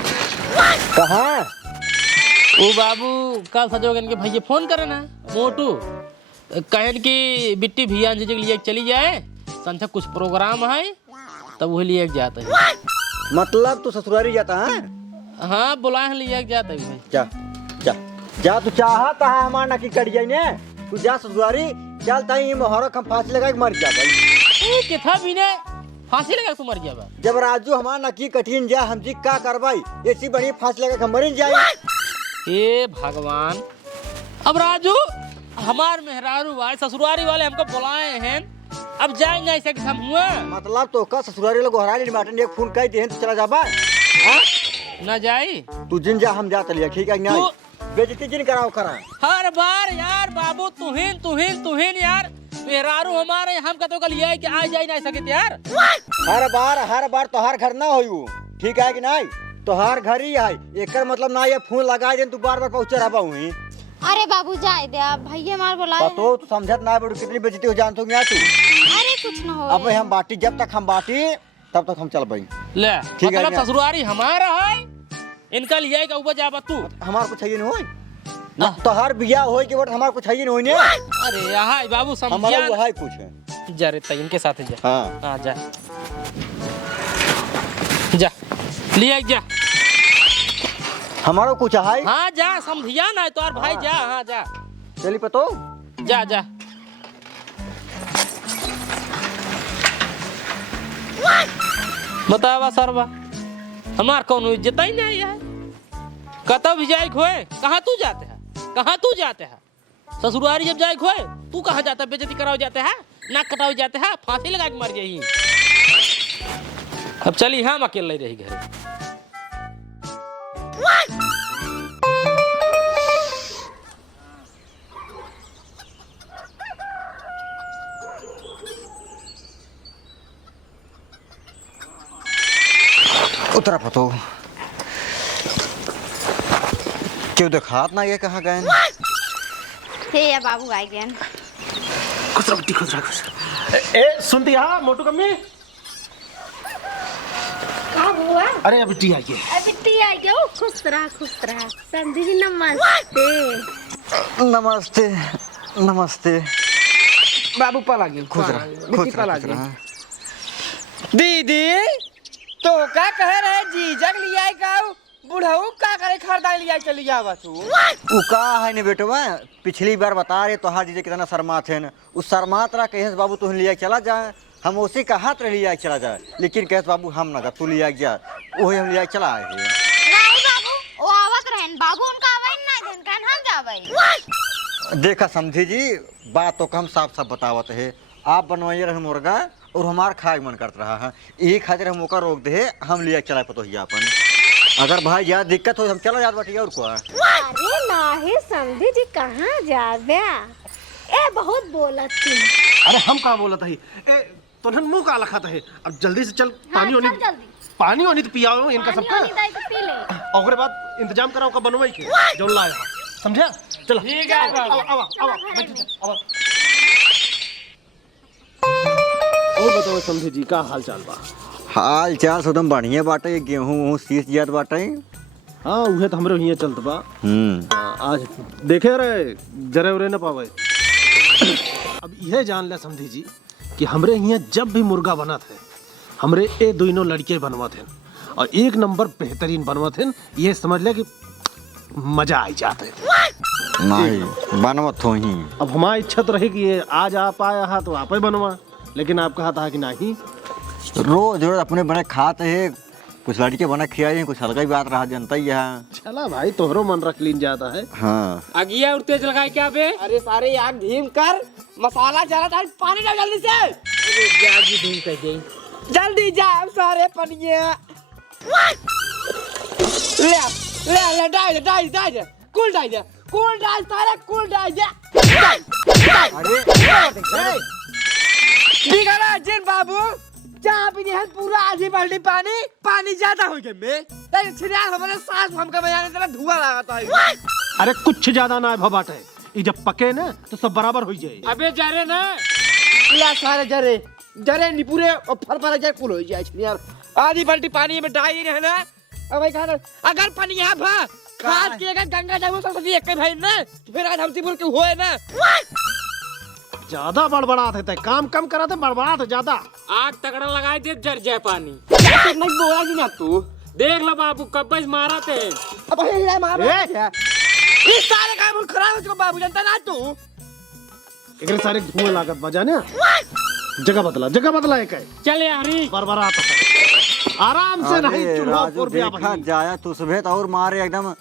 कहाँ? ओ बाबू कल सजोगन के भैया फोन करे ना मोटू, कहन कि बिट्टी भैया जी के लिए चली जाए, संझा कुछ प्रोग्राम है तब वही लिए जाता है। मतलब तू ससुरारी जाता है? हाँ बुलाए लिए जाता है। जा तू चाहता है हमार ना की कर जाए ने, तू जा ससुरारी चल ताई मोहरा हम फांसी लगा के मर जा भाई। किथा भी ने फांसी लगा के मर जाबा। जब राजू हमार ना की कठिन जा हम जी का करवाई, ऐसी बड़ी फांसी लगा के मर जाए। ए भगवान, अब राजू हमार मेहरारू भाई ससुरारी वाले हमको बुलाए हैं, अब जाएंगे ऐसे कि हम हुआ। मतलब तो का ससुरारी लोग हरा ले माटन एक फोन कह दे तो चला जाबा। हां ना जाई तू जिन जा हम जा चलिए, ठीक है नहीं बेइज्जती जिन कराओ करा। हर बार यार बाबू तुहिन यार मेहरारू हमारे हम कतो कल ये कि आ जाई ना सके यार। हर बार तोहार घर ना होई, ठीक है कि नहीं? तोहार घर ही है, एकर मतलब ना ये फोन लगा दे तू बार पहुंचे रहबा हुई। अरे बाबू जाए दे, आप भैया मार बुलाए। तो तू समझत ना बड़ू कितनी बेइज्जती हो जानतो क्या तू? अरे कुछ ना हो। अब हम बाटी, जब तक हम बाटी तब तक हम चल भाई। ले ठीक है, मतलब ससुरारी हमारा है, इनका लिए का ऊपर जाबा तू। हमार कुछ है नहीं होई ना, तोहार बियाह होई के बाद हमार कुछ है नहीं होई ने। अरे यहाँ बाबू हमारा समझिया वो है कुछ है। जा रे तई इनके साथ जा। हाँ हाँ जा जा लिया जा। हमारो कुछ है। हाँ जा समझिया ना तो भाई जा। हाँ जा चली पतो जा जा। बतावा सरवा हमार कौन इज्जत ही नहीं है। कतौ भी जाए खोए कहाँ तू जाते है, कहाँ तू जाते है। ससुरारी जब जाए खोए तू कहाँ जाता है, बेइज्जती कराओ जाते है, नाक कटाओ जाते है, फांसी लगा के मर जाही। अब चली हम अकेले रही घर। उतरा पतो क्यों दिखात ना ये कहाँ गए। हे या बाबू आ गए। खुश रहा। ए सुनती हाँ मोटू कम्मी। का हुआ? अरे अब बिट्टी आई है। अभी टी आ गया। खुश रहा समधी जी। नमस्ते नमस्ते नमस्ते। बाबू पला गए। खुश रहा। दीदी तो का कह रहे जीजक लिया का बुढ़ऊ का करे खरीदारी लिया चली जावा तू। उ का है ने बेटवा पिछली बार बता रहे तोहार जीजे कितना शर्मा थे न। उस शर्मा तरा कहे बाबू तू लिया चला जाए, हम उसी का हाथ लिया चला जाए, लेकिन कहे बाबू हम ना जा तू लिया जा, वही हम लिया चला आए हैं। नहीं बाबू वो आवत रहन, बाबू उनका आवे ना देन कान हम जावे। देखा समझी जी बात तो हम साफ साफ बतावत है। आप बनवाइए रहे मुर्गा और हमार खाए मन करता रहा है, यही खातिर हम ओका रोक दे, हम लिया चला पतो ही अपन। अगर भाई ज्यादा दिक्कत हो हम चला जात बाटी और क्या। अरे नाही समधी जी कहाँ जाबे। ए बहुत बोलत थी। अरे हम कहाँ बोला था ए तोहन मुंह का लखा था। अब जल्दी से चल पानी होनी, पानी होनी तो पियाओ इनका सबका। और बाद इंतजाम कराओ का बनवाई के जो लाया समझा। चलो ठीक है बाबू। और बताओ समझे जी का हाल चाल बा। हाल चाल एकदम बढ़िया बाटे, गेहूं सींच जात बाटे। हाँ उहे तो हमरे हियां चलत बा। आज देखे रहे जरे उरे न पावे। अब यह जान ले समझी जी कि हमरे हियां जब भी मुर्गा बना थे हमरे ए दोनों लड़के बनवा थे और एक नंबर बेहतरीन बनवा थे। ये समझ ले कि मजा आई जाते। नहीं बनवत हो ही। अब हमारी इच्छा तो रही कि ये आज आप आया हा तो आप ही बनवा, लेकिन आप कहा था कि नहीं। रोज रोज अपने बने खाते है, कुछ लड़के बना खियाए, कुछ हल्का ही बात रहा जनता ही है। चला भाई तोहरो मन रख लीन जाता है। हाँ अगिया और तेज लगाए क्या बे। अरे सारे आग धीम कर, मसाला जला था, पानी डाल जल्दी से। जल्दी जा सारे पनिया। ले डाल कुल डाल सारे कुल डाल दे। अरे दिखा जिन बाबू जहाँ भी है पूरा आधी बाल्टी पानी ज्यादा हो गए में छिड़ियाल हमारे सास हमका बजाने तेरा धुआं लगाता है। अरे कुछ ज्यादा ना है भबाट है, ये जब पके ना तो सब बराबर हो जाए। अबे जा रे ना ला सारे जरे नहीं पूरे और फर जाए कुल हो जाए छिड़ियाल। आधी बाल्टी पानी में डाल रहे ना। अब भाई खाना अगर पानी यहाँ भा खाद के अगर गंगा जाऊँ सब एक भाई ना तो फिर आज हमसे बोल के हुए ना। ज्यादा बड़बड़ाते थे, काम कम कराते बड़बड़ाते ज्यादा। आग तगड़ा लगाए दे जर जाए पानी। नहीं बोला कि ना तू देख लो बाबू कब्बे मारा थे। अब ये मार इस सारे काम खराब हो चुका बाबू जानता ना तू। एक सारे धुआं लागत बजाने जगह बदला एक है। चल यारी बड़बड़ाता है आराम से नहीं चूल्हा पर भी देखा जाया तू सुबह तो और मारे एकदम।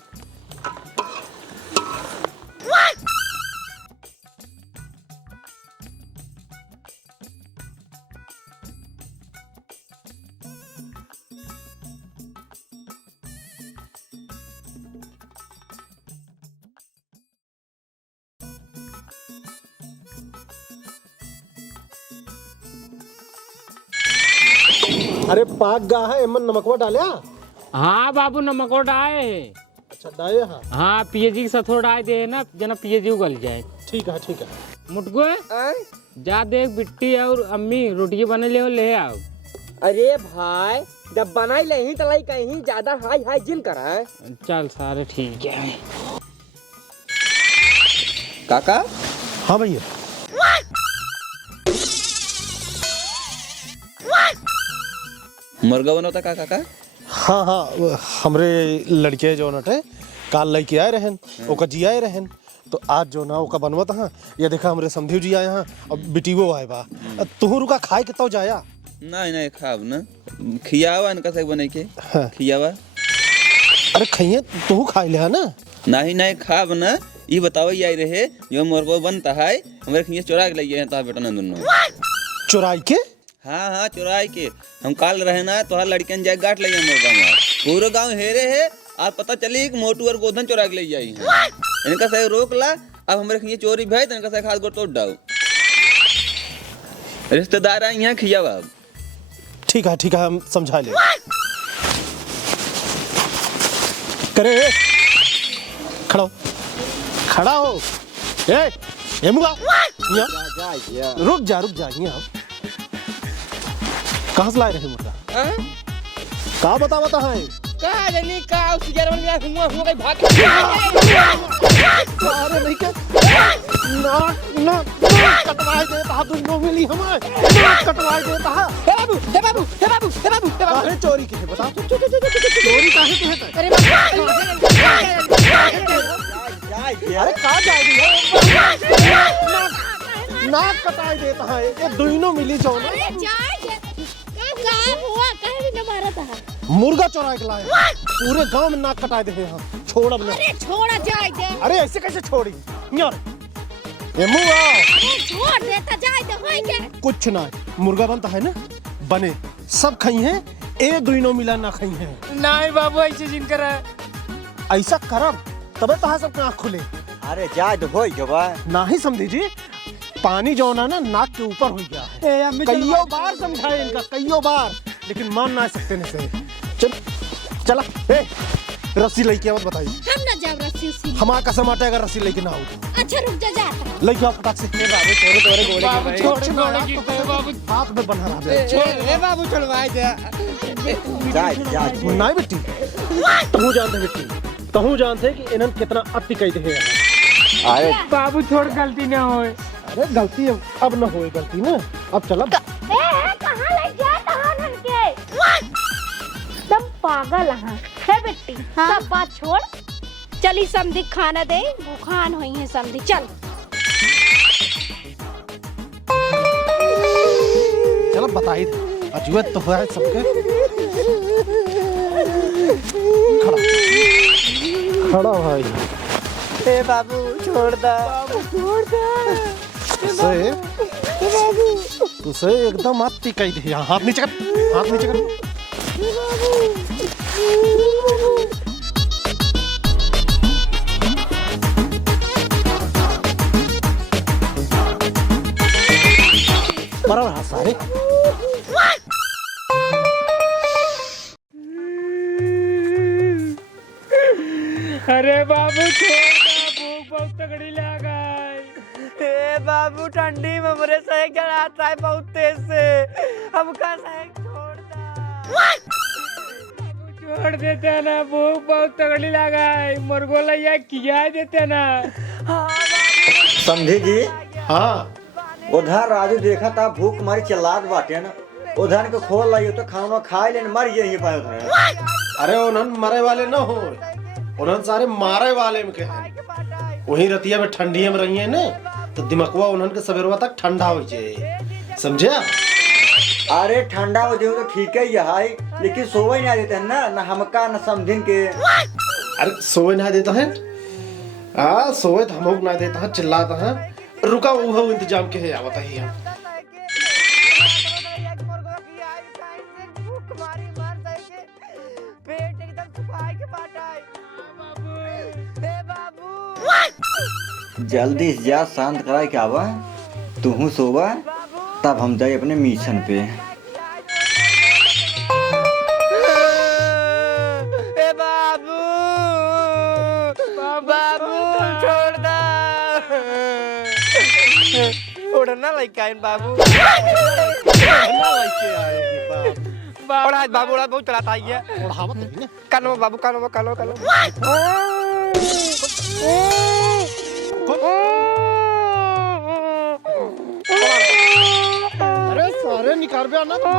अरे पाक गा है एमन नमकवा डालिया। हाँ बाबू नमको डाए है। अच्छा डाले हाँ। हाँ पियजी से थोड़ा डाए दे ना जना पियजी उगल जाए। ठीक है ठीक है। मुटको जा देख बिट्टी और अम्मी रोटी बने ले आओ। अरे भाई जब बनाई ले तलाई कहीं ज्यादा हाई जिन करा। चल सारे ठीक है। काका हाँ भैया मुर्गा बनोता का काका? हाँ हाँ, हमरे लड़के जो नटे काल लड़के आए रहन, ओका जी आए रहन, तो आज जो ना ओका बनवत हाँ, ये देखा हमरे समधी जी आए हाँ, अब बिटिवो आए बा, तुहू रुका खाए के तो जाया। नहीं नहीं खाब ना, खियावा इनका से बने के हाँ। खियावा। अरे खाइए तुहू खाए ले ना। नहीं नहीं खाब ना, ये बताओ ये आई रहे जो मुर्गा बनता है हमारे खिया चुरा के लिए हैं तो बेटा ना दोनों। चुराई के? हाँ हाँ चुराई के, हम काल रहे ना तो हर लड़कियन जाए गांठ ले मुर्गा में, पूरा गांव हेरे है, आज पता चली कि मोटू और गोधन चुरा के ले जाई हैं। इनका सही रोक ला, अब हमारे खिया चोरी भाई तो इनका सही खास गोट तोड़ डाओ। रिश्तेदार आई हैं खियावा। ठीक है हम समझा ले। करे खड़ा हो। ए मुगा रुक जा यहाँ। कहाँ से लाए रहे मुर्गा? कहाँ बता है? कहा जनी का उस जरमन में हुआ कहीं भाग। अरे नहीं क्या ना कटवाई देता तुम मिली हमें, कटवाई देता। हे बाबू। अरे चोरी की है बता, चोरी काहे के है? अरे अरे कहाँ जाएगी ना कटाई देता है, ये दोनों मिली जो ना मुर्गा चोरा के लाए, पूरे गांव में नाक कटाए देते हैं। छोड़ अब ना। अरे छोड़ा जाए दे। अरे ऐसे कैसे छोड़ी यार, ये मुआ अरे छोड़ देता जाए दे होई के। कुछ ना, मुर्गा बनता है ना, बने सब खाई हैं, ए दोनों मिला ना खाई हैं। नहीं बाबू ऐसे जिन कर ऐसा करब तबे तो सबके आँख खुले। अरे जाए तो होई जबा ना ही समझी जी, पानी जो ना नाक के ऊपर हो गया है। कईयों बार समझाए इनका, कईयों बार, लेकिन मान ना सकते नहीं सही। चला रस्सी लेके मत बताइए। हम ना जाब रस्सी उसी। हमारा कसम आटा अगर रस्सी लेके ना हो। अच्छा रुक जा जाता। लेके आओ फटाक से। तोरे गोले बाबू बाबू हाथ में बंधा रहा। ए बाबू चलवाए दे। जाए नहीं बेटी, तहू जानते बेटी, तहू जानते कि इन्हन कितना अति कह दे। अरे बाबू छोड़ गलती ना होए। अरे गलती अब न होए, गलती ना अब चला। कहाँ ले जाता हन के? तुम पागल है बेटी। सब बात छोड़, चली समधी खाना दे, भूखान हुई है समधी। चल चलो बताई अजूबत तो हुआ है सबके। खड़ा भाई। ए बाबू छोड़ दा। तुसे एकदम अति कह दे। हाथ नीचे कर, हाथ नीचे कर। बराबर हाथ सारे। अरे बाबू छोड़ दे, भूख बहुत तगड़ी लग गई। ए बाबू ठंडी में मेरे सही जलाता है बहुत तेज से, हमका सही छोड़ दा। छोड़ देते ना, भूख बहुत तगड़ी लग गई, मुर्गो लैया किया देते ना। समझी जी। हाँ उधर राजू देखा था भूख मारी चिल्लात बाटे ना, उधर के खोल लाई तो खाना खा ले मर यही पाए उधर। अरे उन्हन मरे वाले न हो, उन्हन सारे मारे वाले में के हैं। वही रतिया में ठंडी में रही है ना, तो दिमकवा उन्हन के सवेरवा तक ठंडा हो जाए, समझे? अरे ठंडा हो जाए तो ठीक है है, लेकिन सोवे नहीं देते हैं ना हमका न समझिन के। अरे सोए ना देता है, सोए तो हम ना देता है, चिल्लाता है। रुका वो इंतजाम के है, आवता ही हम। पेट एकदम सुखाए के बाटाई। जल्दी से जा, शांत करा के आवा, तू सोवा, तब हम जाए अपने मिशन पे। ए बाबू बाबू छोड़ दा। उड़ना लइका इन बाबू। बाबू उड़ा बहुत चलाता है। कानो बाबू कानो कानो कानो। अरे सारे निकाल ना तो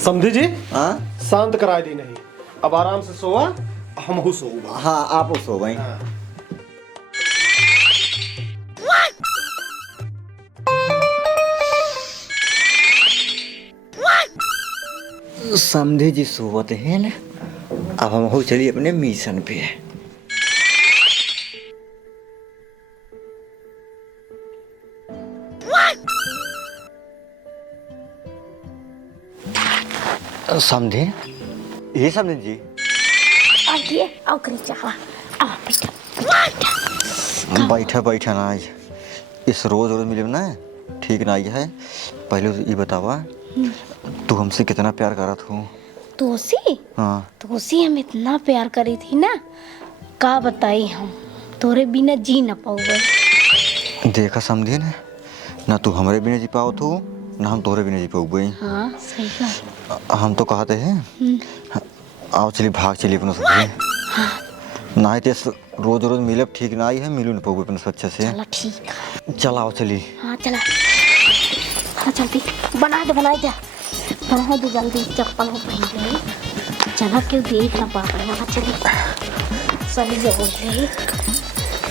समझी जी हाँ शांत कराए दी नहीं, अब आराम से सोवा, हम हो सोऊंगा। हाँ आप सो भाई। समझे जी सोवत है ना, अब हम हो चलिए अपने मिशन पे। समझे ये समझे जी बैठा बैठा ना आज इस रोज रोज मिले ना ठीक ना है। पहले ये बतावा तू हमसे कितना प्यार करत हूँ? तोसी हाँ तोसी हम इतना प्यार करी थी ना, का बताई हम तोरे बिना जी न पाऊंगे। देखा समझे ना तू हमारे बिना जी पाओ तू ना हम तोरे बिना जी पाऊंगे। हाँ सही बात। हम तो कहते हैं आओ चलिए भाग चलिए अपने सबसे। ना ही तो रोज रोज मिले ठीक ना ही है, मिलू नहीं पाओगे अपने से अच्छे से। चलो ठीक है। चल आओ चलिए। हाँ चला, हाँ जल्दी बना दे जल्दी, चप्पल हो पहन ले। चला क्यों देख ना पा रहे हैं। चलिए साली जरूर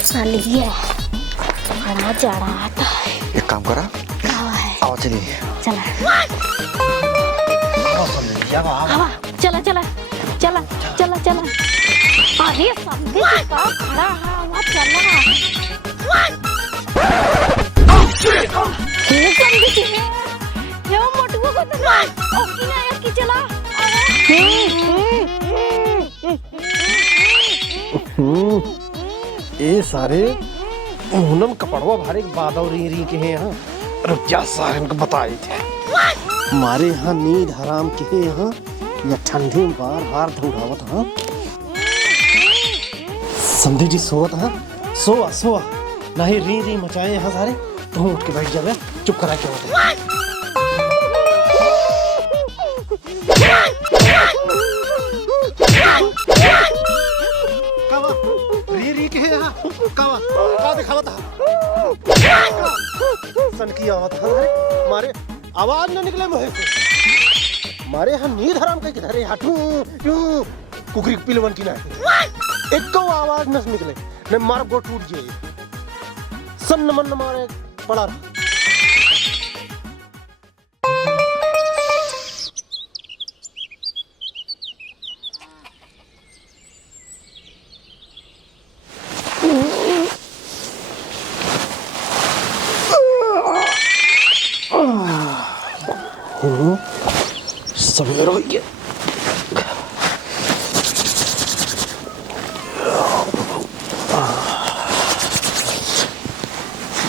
साली है बड़ा जाड़ा आता है। एक काम करा आओ चलिए। चला हवा चला चला चला चला चला। अरे समझे का खड़ा है वहाँ चला। ये समझे ये वो मोटुआ को तो ना ओकी ना यार की चला। ये सारे पूनम कपड़वा भारे बादव री के हैं यहाँ। रुपया सारे इनको बताए थे हमारे यहाँ नींद हराम के हैं यहाँ, या ठंडी में बार बार धुआवत। हाँ समझे जी सोवत। हाँ सोआ सोआ नहीं री री मचाए यहाँ सारे। तुम उठ के बैठ जावे, चुप करा के होते री री के यहाँ का दिखावा था सन की आवत है मारे आवाज न निकले मुहे से। मारे यहाँ नींद हराम के किधर है कुकरी पिलवन की ना एक को आवाज न निकले न मार गो टूट जाए। सन्न मन मारे पड़ा रहा। सवेर हो गया।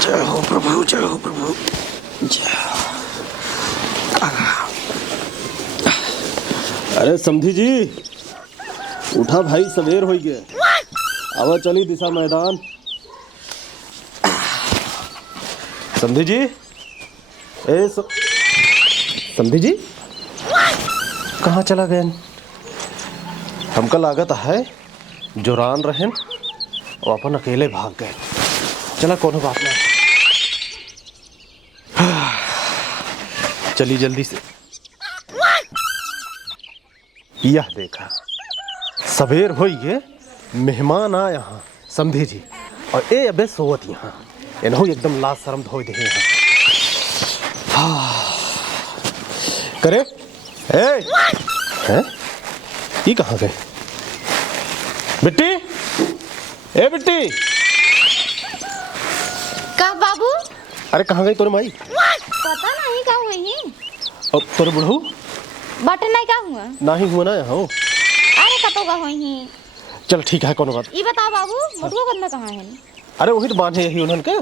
जय हो प्रभु, जय हो प्रभु, जय। अरे समधी जी उठा भाई, सवेर हो गया। आवा चली दिशा मैदान। समधी जी समधी जी कहाँ चला गए? हमका लागत है जोरान रहन और अपन अकेले भाग गए। चला कोनो बात नहीं, चली जल्दी से। यह देखा सवेर हो गए, मेहमान आ यहाँ समझी जी, और ए अबे सोवत यहाँ इन्हों एकदम लाज शर्म धोई दे यहाँ। करे हैं ये कहाँ गए? बिट्टी, ए बिट्टी। का बाबू? अरे कहाँ गई तोरे माई? पता नहीं का हुई। और तोरे बुढ़ऊ? बट नहीं का हुआ? नहीं हुआ ना यहाँ। अरे कतो का हुई। चल ठीक है कोनो बात। ये बता बाबू मोटुआ बंदा कहाँ है? अरे वही तो बांधे यही उन्हन के।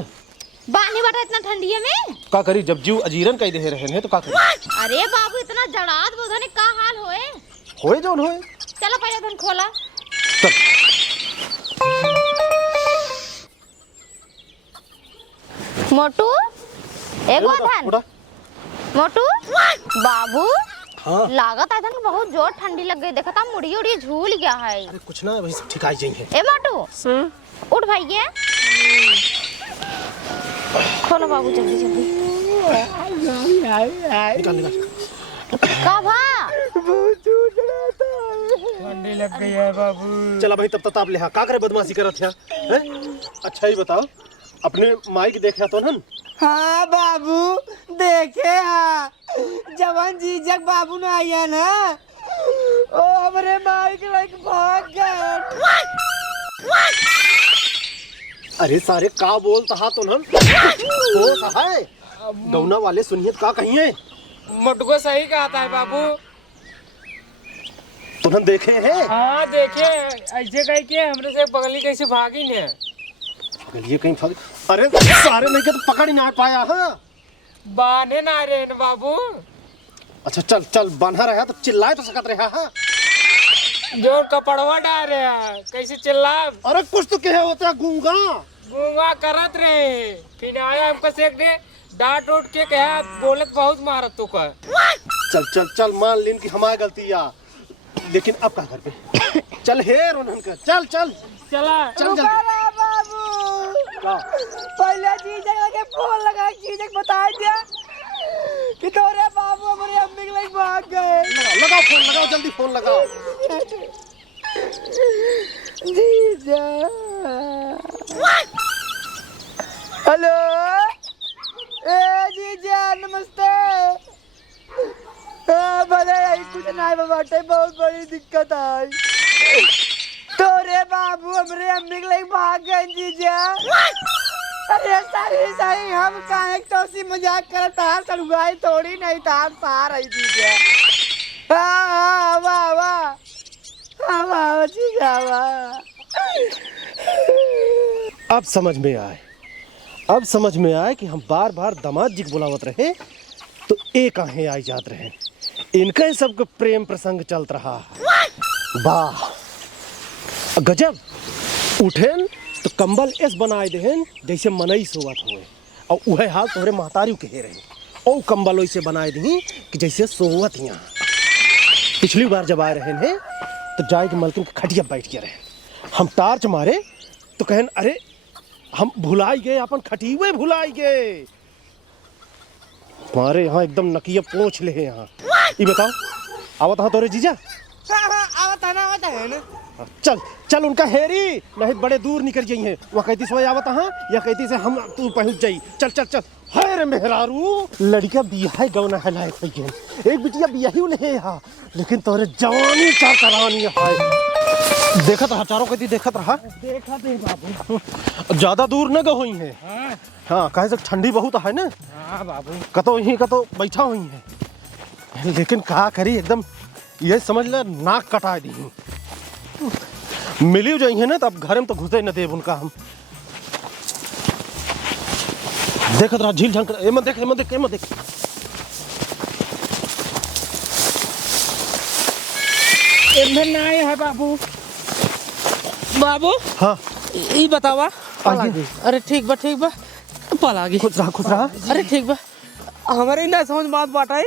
बानी बटा इतना ठंडिया में का करी, जब जीव अजीरन कई दे रहे हैं तो का करी। अरे बाबू इतना जड़ात बोधने का हाल होए जोन होए। चलो पहले धन खोला। चल मोटू एगो धन मोटू बाबू। हाँ लागत है धन बहुत जोर ठंडी लग गई। देखा था मुड़ी उड़ी झूल गया है। अरे कुछ ना वही सब ठीक आ जाएंगे। ए मोटू उठ भाई ये खोलो बाबू जल्दी जल्दी। निकाल निकाल। का भा ठंडी लग गई है बाबू। चला भाई तब तक आप ले का करे बदमाशी करत है हैं? अच्छा ही बताओ अपने माई के देखा तो न? हाँ बाबू देखे हाँ जवान जीजक बाबू ने आया ना ओ हमारे माई के लाइक भाग गए। अरे सारे का बोलता हा तो न? ओ सहाय गौना वाले सुनिए का कहिए मुटको सही कहता है बाबू। तुम देखे हैं? हाँ देखे ऐसे कह के हमरे से बगली कैसे भागी ने। ये कहीं फग अरे सारे नहीं के तो पकड़ ही ना पाया। हाँ बाने ना रहे न बाबू। अच्छा चल चल बंधा रहा तो चिल्लाए तो सकत रहा। हाँ जो कपड़वा डाल रहे कैसे चिल्ला। अरे कुछ तो कहे होता गूंगा गूंगा करत रहे फिर आया हमको सेक दे डांट उठ के कहा बोलत बहुत मारत तू का। चल चल चल मान लीन की हमारी गलती या लेकिन अब का घर पे चल हेर उन्हन का चल चल चला चल चल बाबू का पहले जीजक लगे फोन लगा जीजक बता दिया कि तोरे बाबू हमारे अम्मी के लाइक भाग गए। लगाओ फोन लगाओ जल्दी फोन लगाओ। जीजा हेलो ए जीजा नमस्ते। भले यही कुछ नहीं बाटे बहुत बड़ी दिक्कत आई तोरे बाबू हमरे अम्मी के लाइक भाग गए जीजा। अरे सही सही हम काहे तो सी मजाक कर तार सड़ुआई थोड़ी नहीं तार सार आई जीजा। वाह वाह वाह वाह जीजा वाह। अब समझ में आए कि हम बार बार दामाद जी को बुलावत रहे तो एक आहे आई जात रहे इनका ही सबको प्रेम प्रसंग चलत रहा। वाह गजब उठेन तो कंबल ऐस बनाए देहन जैसे मनई सोवत हुए और वह हाल तोहरे महतारी कहे रहे और कंबल वैसे बनाए दी कि जैसे सोवत यहाँ। पिछली बार जब आए रहे हैं तो जाए के मलकिन के खटिया बैठ के रहे हम टार्च मारे तो कहन अरे हम भुलाई गए अपन खटीवे भुलाई गए हमारे यहाँ एकदम नकिया पोंछ ले यहाँ। ये बताओ आवत हाँ तोरे जीजा। आवत है ना चल चल उनका हेरी नहीं बड़े दूर निकल जाई है वह कहती से आवत हाँ या कहती से हम तू पहुँच जाई। चल चल चल हाय रे मेहरारू लड़का बियाह गौना है लायक एक बिटिया बियाही ले हा लेकिन तोरे जवानी चार करानी है। देखत रहा चारों कहती देखत रहा देखा दे बाबू। ज्यादा दूर न गई है। हाँ कहे से ठंडी बहुत है ना। हाँ बाबू कतो यहीं कतो बैठा हुई है लेकिन कहा करी एकदम ये समझ ले नाक कटा दी मिली जाइए ना तब घर में तो घुसे न देव उनका हम देखत रहा झील झंक ए मत देख ए मत देख ए मत देख। ना है बाबू। बाबू हाँ ये बतावा। आइए। अरे ठीक बा पला गई। खुश रहा अरे ठीक बा हमारे ना समझ बात बाटाई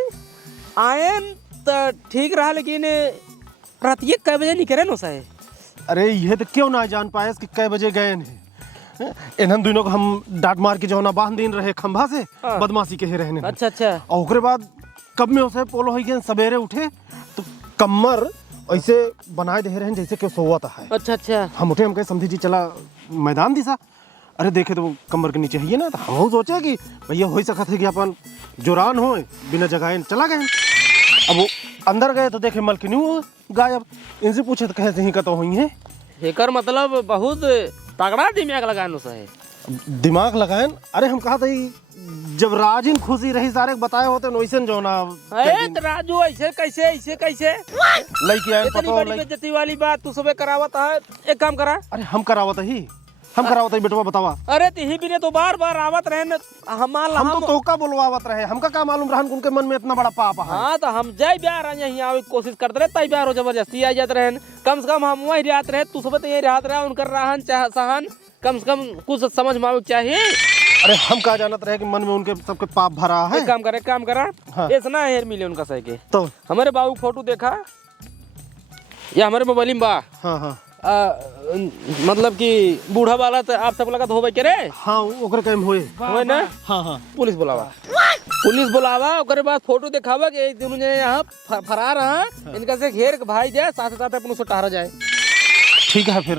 आयन तो ठीक रहा लेकिन रातिये कै बजे निकले नो साहे। अरे ये तो क्यों ना जान पाए कि कै बजे गए हैं इन्हन दोनों को हम डांट मार के जो ना बांध दिन रहे खंभा से बदमाशी के रहने। अच्छा अच्छा और ओकरे बाद कब में उसे पोलो हो गए सवेरे उठे तो कमर ऐसे बनाए दे रहे जैसे क्यों सोवत है। अच्छा अच्छा हम उठे हम कहे समझी जी चला मैदान दिशा अरे देखे तो कमर के नीचे है ना तो हम सोचे कि भैया हो सकत है कि अपन जोरान हो बिना जगह चला गए। अब वो अंदर गए तो देखे मलकिनी गायब इनसे पूछे तो कहे ही कतो हुई है। एकर मतलब बहुत तगड़ा दिमाग लगानो सहे। दिमाग लगाएन अरे हम कहा था जब राजिन खुशी रही सारे बताए होते वैसे जो ना अरे तो राजू ऐसे कैसे लड़की आए इतनी बड़ी बेइज्जती वाली बात तू सबे करावत है। एक काम करा अरे हम करावत ही बेटवा बतावा। अरे तिही भी ने तो बार आवत रहे न हम तो तोका बुलवावत रहे हमका का मालूम रहन उनके मन में इतना बड़ा पाप है। हाँ तो हम जय ब्याह यहीं आवे कोशिश करते रहे तई ब्याह जबरदस्ती आ जाते रहे कम से कम हम वहीं रहत रहे तू सब तो यहीं रहत रहे उनकर रहन सहन कम से कम कुछ समझ में चाहिए। अरे हम कहा जानत रहे कि मन में उनके सबके पाप भरा है। एक काम करा हाँ। इतना हेर मिले उनका सही के तो हमारे बाबू फोटो देखा या हमारे मोबाइल में बा। हाँ हाँ मतलब कि बूढ़ा वाला तो आप सब लगा होवे के रे। हाँ ओकरे काम होए ना। हाँ हाँ पुलिस बुलावा। पुलिस बुलावा ओकरे बाद फोटो दिखावा कि ये दोनों जने यहाँ फरार हैं। इनका से घेर के भाई जाए साथ साथ अपन उसको टहरा जाए। ठीक है फिर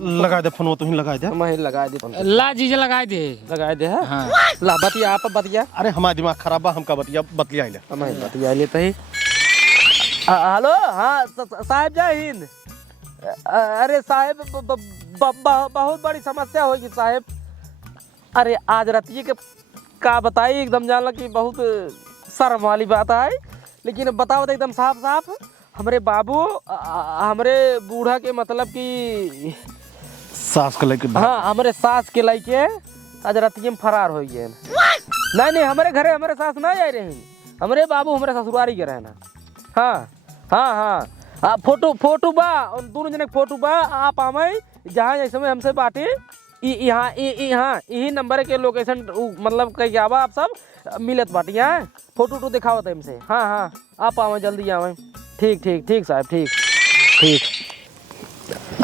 लगा दे फोन, वो तो ही लगा दे। मैं लगा दे ला जीजा लगाए दे। लगा दे है। ला बतिया आप बतिया। अरे हमारा दिमाग खराब बा, हमका बतिया ले। मैं बतिया लेते ही। हेलो हाँ साहब जय हिंद। अरे साहब बहुत बड़ी समस्या होगी साहब। अरे आज रातिए के का बताई, एकदम जानला कि बहुत शर्म वाली बात है, लेकिन बताओ तो एकदम साफ साफ। हमरे बाबू हमरे बूढ़ा के मतलब कि सास के लेके। हाँ हमरे सास के लेके आज रातिए में फरार हो गए। नहीं हमारे घरे हमारे सास ना जा रहे, हमरे बाबू हमारे ससुरारी के रहना। हाँ हाँ हाँ फोटो बा, दोनों जने फोटो बा। आप आवे जहाँ जैसे में हमसे बाटे यहाँ यही नंबर के लोकेशन मतलब कहीं आवा आप सब मिलत बाटी यहाँ। फोटो दिखाओ हमसे। हाँ हाँ आप आवे जल्दी आवे। ठीक साहब ठीक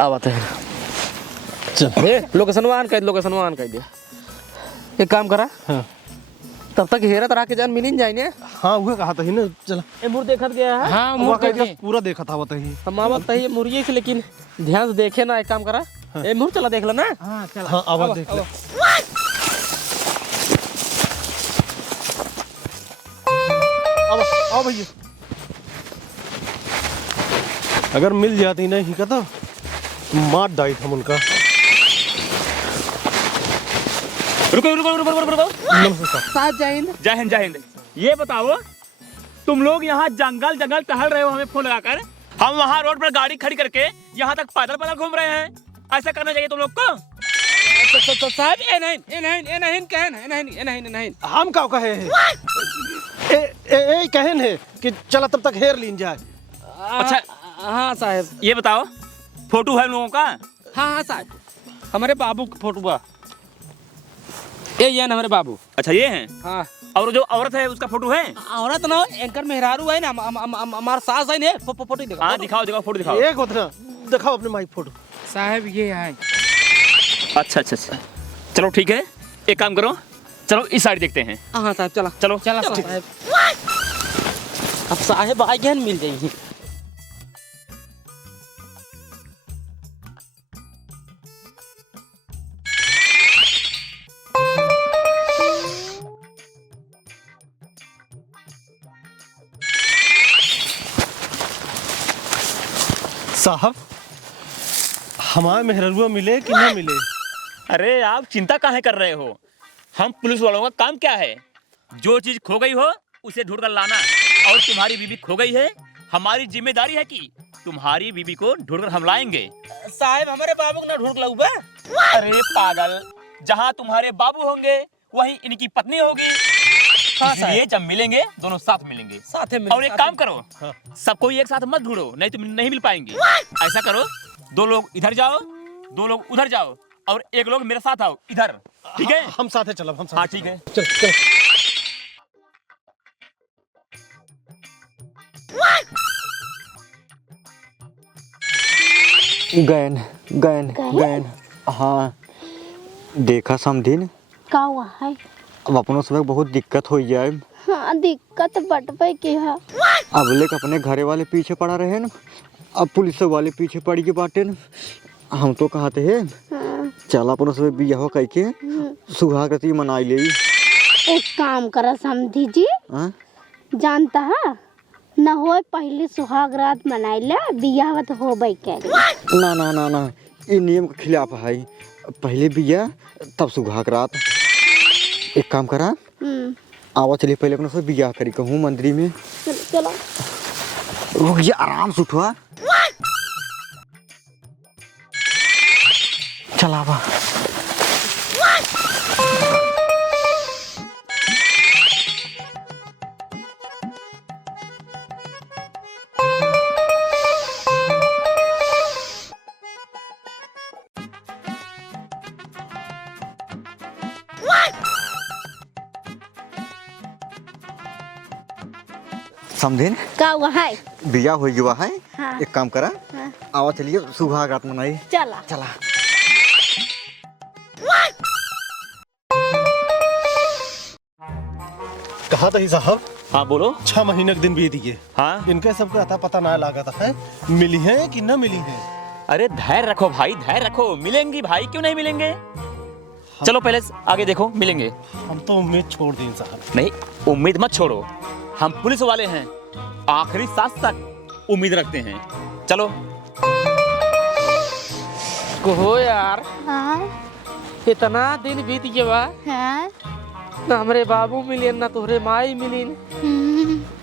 आवत है। लोकेशन मान कह दे। एक काम करा तब तक हेरत रहा के जान मिल जाए ने। हाँ वो कहा था ही ना। चल मुर देखत गया है। हाँ मुर्गा पूरा देखा था बताइए। हम आवत है मुर्गी से, लेकिन ध्यान से देखे ना। एक काम करा ए मुर चला देख लो ना। हाँ चल हाँ आवाज देख ले। आओ भैया, अगर मिल जाती नहीं का तो मार डाई हम उनका। रुको नमस्कार साहब जय हिंद। जय हिंद। ये बताओ तुम लोग यहाँ जंगल टहल रहे हो, हमें फोन लगाकर। हम वहाँ रोड पर गाड़ी खड़ी करके यहाँ तक पैदल घूम रहे हैं। ऐसा करना चाहिए तुम लोग को। तो साहब ए नहीं हम का कहे हैं ए कहन है कि चला तब तक हेर लीन जाए। अच्छा हाँ साहब ये बताओ फोटो है लोगों का? हाँ साहब हमारे बाबू का फोटो बा। ये हमारे बाबू। अच्छा ये है। हाँ और जो औरत है उसका फोटो है? औरत ना एंकर मेहरारू है ना, हमारा सास है ने। फोटो दिखाओ। हाँ दिखाओ फोटो दिखाओ। एक होता ना दिखाओ अपने माइक फोटो। साहब ये है। अच्छा चलो ठीक है, एक काम करो, चलो इस साइड देखते हैं। हाँ साहब चला चलो साहब। अब साहब आ गए मिल जाएंगे। साहब हमारे मेहरुआ मिले कि ना मिले? अरे आप चिंता काहे कर रहे हो? हम पुलिस वालों का काम क्या है, जो चीज खो गई हो उसे ढूंढ कर लाना। और तुम्हारी बीबी खो गई है, हमारी जिम्मेदारी है कि तुम्हारी बीबी को ढूंढ कर हम लाएंगे। साहब हमारे बाबू को ना ढूंढ लाऊं बा। अरे पागल, जहाँ तुम्हारे बाबू होंगे वहीं इनकी पत्नी होगी। इसलिए जब मिलेंगे दोनों साथ मिलेंगे। और एक काम करो, सबको एक साथ मत ढूंढो, नहीं तो नहीं मिल पाएंगे। ऐसा करो, 2 लोग इधर जाओ, 2 लोग उधर जाओ, और 1 लोग मेरे साथ आओ इधर। ठीक है? हम साथ है, चलो हम साथ। हाँ ठीक है। चल गैन। हाँ देखा समझिन का हुआ है? अब अपनों सब बहुत दिक्कत हो जाए। हाँ दिक्कत बटबे के है। अब लेक अपने घरे वाले पीछे पड़ा रहे न, अब पुलिस वाले पीछे पड़ी के बाटे न। हम तो कहते हैं चल अपनों सब बियाह करके सुहागराती मनाई ले। एक काम करा समधी जी, जानता है न हो पहले सुहाग रात मनाई ले, बियाह तो हो भाई कह रही। ना ये नियम के खिलाफ है। पहले बियाह तब सुहाग रात। एक काम करा आवा चलिए पहले अपना सब बियाह करी कहूँ मंदिर में। चलो रुक जा, आराम से उठवा। चलावा समझिन का हुआ है? बिया हो गया है। हाँ। एक काम करा आवा चलिए सुहाग रात मनाई। चला चला कहा था साहब हाँ बोलो। 6 महीने के दिन बीत गए। हाँ इनके सबको अता पता ना लगा है मिली है कि न मिली है। अरे धैर्य रखो भाई, धैर्य रखो, मिलेंगी भाई, क्यों नहीं मिलेंगे। चलो पहले आगे देखो, मिलेंगे। हम तो उम्मीद छोड़ दी साहब। नहीं, उम्मीद मत छोड़ो, हम पुलिस वाले हैं, आखिरी सांस तक उम्मीद रखते हैं। चलो। कहो यार, हाँ इतना दिन बीत गया हाँ ना हमरे बाबू मिले ना तोहरे माई मिली,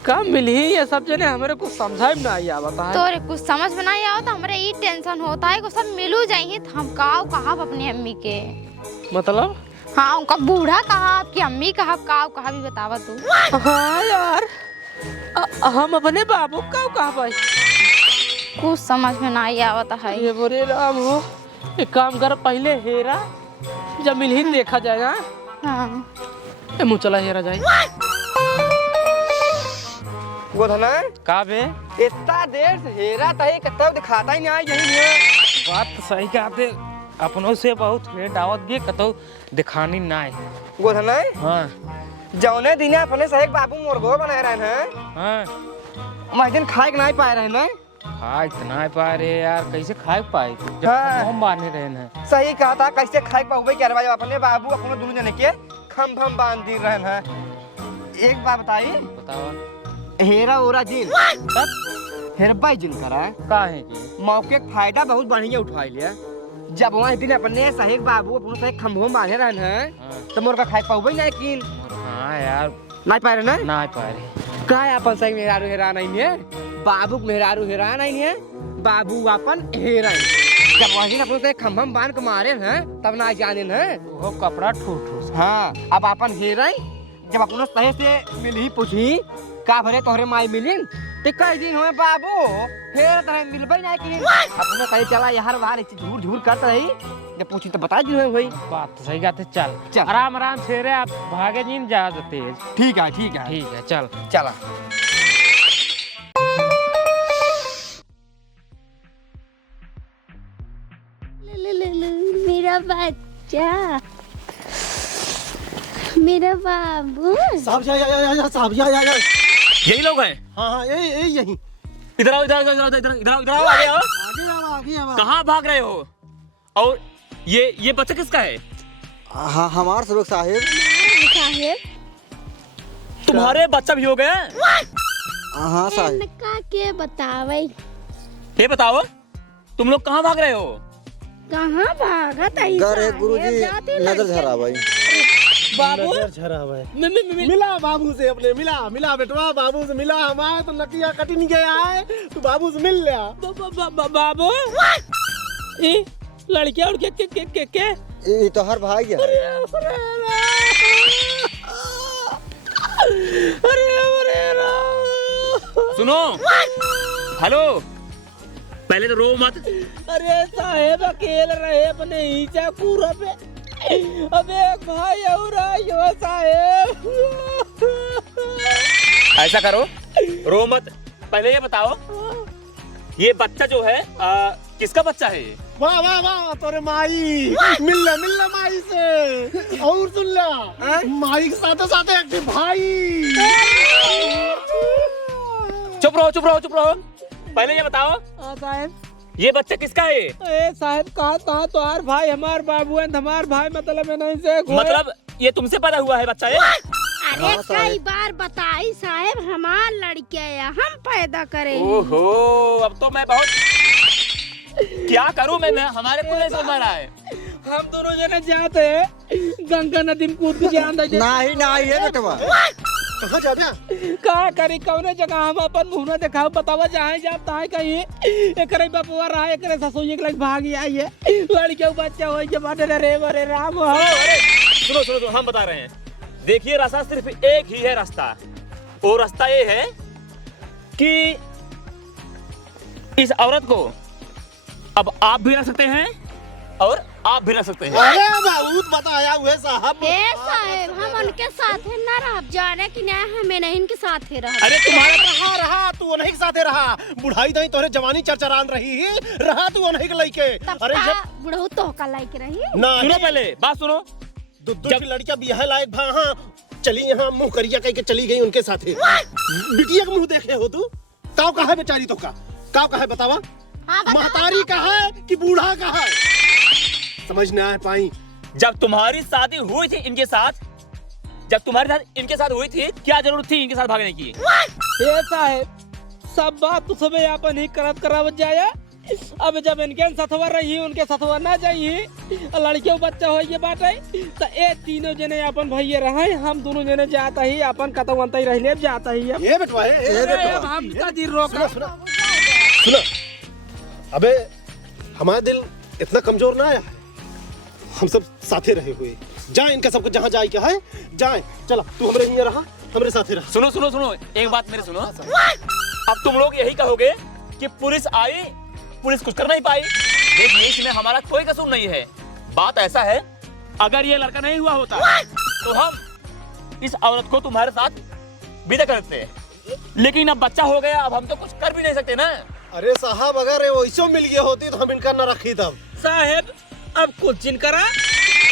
कब मिली ये सब जने हमरे कुछ समझा में ना आया बता। तोरे कुछ समझ में नहीं आओ तो हमरे ई टेंशन होता है को सब मिलू जाइए तो हम कहा अपनी अम्मी के मतलब हाँ उनका बूढ़ा कहा आपकी अम्मी कहा भी बतावा तू। हाँ यार, हम अपने बाबू का कहा भाई कुछ समझ में नहीं आवता है। ये बोरे राम हो, एक काम कर पहले हेरा जब मिल ही देखा जाएगा। हाँ मुँह चला हेरा जाए। गोधना का बे इतना देर से हेरा तही कतौ दिखाता ही नहीं आई यही है। बात तो सही कहते, अपनों से बहुत भेंट आवत भी कतौ दिखानी ना है। गोधना हाँ जौने दिन अपने सही बाबू मुर्गो बनाए रहे हैं हाँ मैं दिन खाए के नहीं पाए रहे ना। खा इतना पा रहे यार, कैसे खाए पाए जब हाँ। हम बांधे रहे हैं। सही कहा था, कैसे खाए पाऊबे क्या भाई अपने बाबू अपने दोनों जने के खम बांध दी रहे हैं। एक बात बताइए, बतावा हेरा ओरा जिन तब हेरबाई जिन करा का है कि मौके का फायदा बहुत बढ़िया उठा लिया। जब वहाँ दिन अपने सही बाबू अपने सही खम्भों बांधे रहे हैं तो मोर का खाए पाऊबे नहीं किन हाँ यार नहीं पाए रहे ना। ना पा रहे का अपन सही मेहरारू हेरा नहीं है, बाबू मेहरारू हेरा नहीं है, बाबू अपन हेरा। जब वहाँ दिन अपने खम्भम बांध के मारे हैं तब ना जाने हैं वो कपड़ा ठूठ। हाँ अब अपन हेरा जब अपने सही से मिली पूछी का भरे तोहरे माई मिलिन तो कई दिन हुए बाबू फिर तरह मिलबे नहीं कि अपने कहीं चला यार बाहर झूठ झूठ करता रही। जब पूछी तो बता दी भाई। बात तो सही कहते, चल चल। आराम से रे, आप भागे जीन जा तेज। ठीक है ठीक है ठीक है चल। चला। मेरा बच्चा, मेरा बाबू। साहब या साहब या यही लोग हैं। हाँ यही इधर आओ, इधर आओ, इधर आओ, इधर आओ, इधर आओ, आगे आओ। आगे आवा। कहाँ भाग रहे हो? और ये बच्चा किसका है? हाँ हमार सबक साहेब। तुम्हारे बच्चा भी हो गए? हाँ साहेब। इनका के बतावे, ये बताओ तुम लोग कहाँ भाग रहे हो? कहाँ भागा था गरे गुरुजी नजर झरा भाई। बाबू झरा भाई मिला बाबू से, अपने मिला बेटवा, बाबू से मिला। हमारे तो नकिया कटी नहीं गया है, तू बाबू से मिल लिया। बाबू ये लड़कियां उड़ के ये तो हर भाई है। सुनो, हेलो, पहले तो रो मत। अरे साहेब अकेले रहे अपने ईचा कूड़ा पे, अब एक भाई और आयो साहेब। ऐसा करो, रो मत, पहले ये बताओ ये बच्चा जो है किसका बच्चा है? वाह वाह वाह, तोरे माई मिलना माई से। और सुन ला, माई के साथ एक भाई। चुप रहो। पहले ये बताओ साहेब ये बच्चा किसका है? ए साहेब कहा तो हर भाई हमार बाबू है, हमार भाई मतलब नहीं से मतलब ये तुमसे पैदा हुआ है बच्चा ये? अरे कई बार बताई साहेब, हमार लड़के है, हम पैदा करे। ओहो, अब तो मैं बहुत क्या करूं मैं हमारे को नहीं समझ रहा है। हम दोनों जने जाते हैं गंगा नदी में कूद के जान दे। नहीं है बेटवा। कहाँ जा रहा? का करी कौने जगह हम अपन मुंह न दिखाओ, बतावा जाए जाता है कहीं एकरे बपुआ रहा एकरे ससुई के लग भागी आई है, लड़के बच्चा होई के बाटे रे बरे राम। सुनो हम बता रहे हैं, देखिए रास्ता सिर्फ एक ही है रास्ता, वो रास्ता ये है कि इस औरत को अब आप भी रख सकते हैं और आप भी रख सकते हैं। अरे बहुत बताया हुए साहब। साहेब हम उनके साथ है ना, रह जाने की ना हमें नहीं इनके साथ है रह। अरे तुम्हारा रहा तू नहीं के साथे रहा, बुढ़ाई दही तोरे जवानी चरचरान रही रहा तू नहीं के लइके। अरे जब बुढ़ऊ तो का लायक रही ना, सुनो पहले बात सुनो। दो की लड़कियां बियाह लायक भा। हाँ चली यहाँ मुंह करिया कह के चली गई उनके साथे। बिटिया का मुंह देखे हो तू? काव कहा है बेचारी तो का? काव कहा है बतावा? महतारी कहा है कि बूढ़ा कहा है? समझ ना आ पाई। जब तुम्हारी शादी हुई थी इनके साथ, जब तुम्हारी साथ इनके साथ हुई थी, क्या जरूरत थी इनके साथ भागने की? ये साहब सब बात तो सबे अपन ही करत करावत जाया। अब जब इनके सथवा रही उनके सथवा ना जाइए, लड़कियों बच्चा हो ये बात है तो ये तीनों जने अपन भैया रहे, हम दोनों जने जाता ही अपन कतवंता ही रह ले जाता ही। ये बेटवा है, हम का जी रोक सुना। अबे हमारा दिल इतना कमजोर ना आया है, हम सब साथे रहे हुए। जाए इनका सबको जहाँ जाए क्या है जाए। चला तू हमरे यहाँ रहा, हमरे साथे रहा। सुनो सुनो सुनो, एक बात मेरे सुनो। अब तुम लोग यही कहोगे कि पुलिस आई, पुलिस कुछ कर नहीं पाई। देखिए इसमें हमारा कोई कसूर नहीं है। बात ऐसा है, अगर ये लड़का नहीं हुआ होता तो हम इस औरत को तुम्हारे साथ विदा करते, लेकिन अब बच्चा हो गया, अब हम तो कुछ कर भी नहीं सकते ना। अरे साहब अगर ये वैसे मिल गया होती तो हम इनका न रखी तब। साहेब अब कुछ जिन करा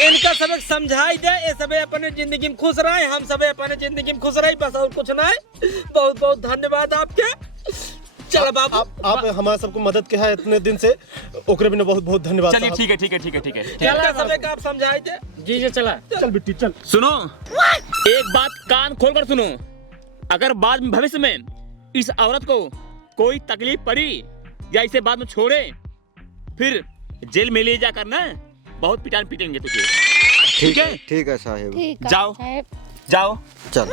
इनका सबक समझाई दे, ये सबे अपने जिंदगी में खुश रहे, हम सबे अपने जिंदगी में खुश रहे, बस और कुछ नहीं। बहुत बहुत धन्यवाद आपके। चलो बाबू आप हमारे सबको मदद के है इतने दिन से, ओकरे भी बहुत बहुत धन्यवाद। चलिए ठीक है ठीक है ठीक है ठीक है। चला सबे का आप समझाई दे। जी जी चला। चल बिट्टी चल। सुनो, एक बात कान खोल कर सुनो। अगर बाद में भविष्य में इस औरत को कोई तकलीफ पड़ी या इसे बाद में छोड़े, फिर जेल में ले जाकर ना बहुत पिटान पीटेंगे तुझे। ठीक है ठीक है साहेब। ठीक है जाओ। साहब। जाओ। चल।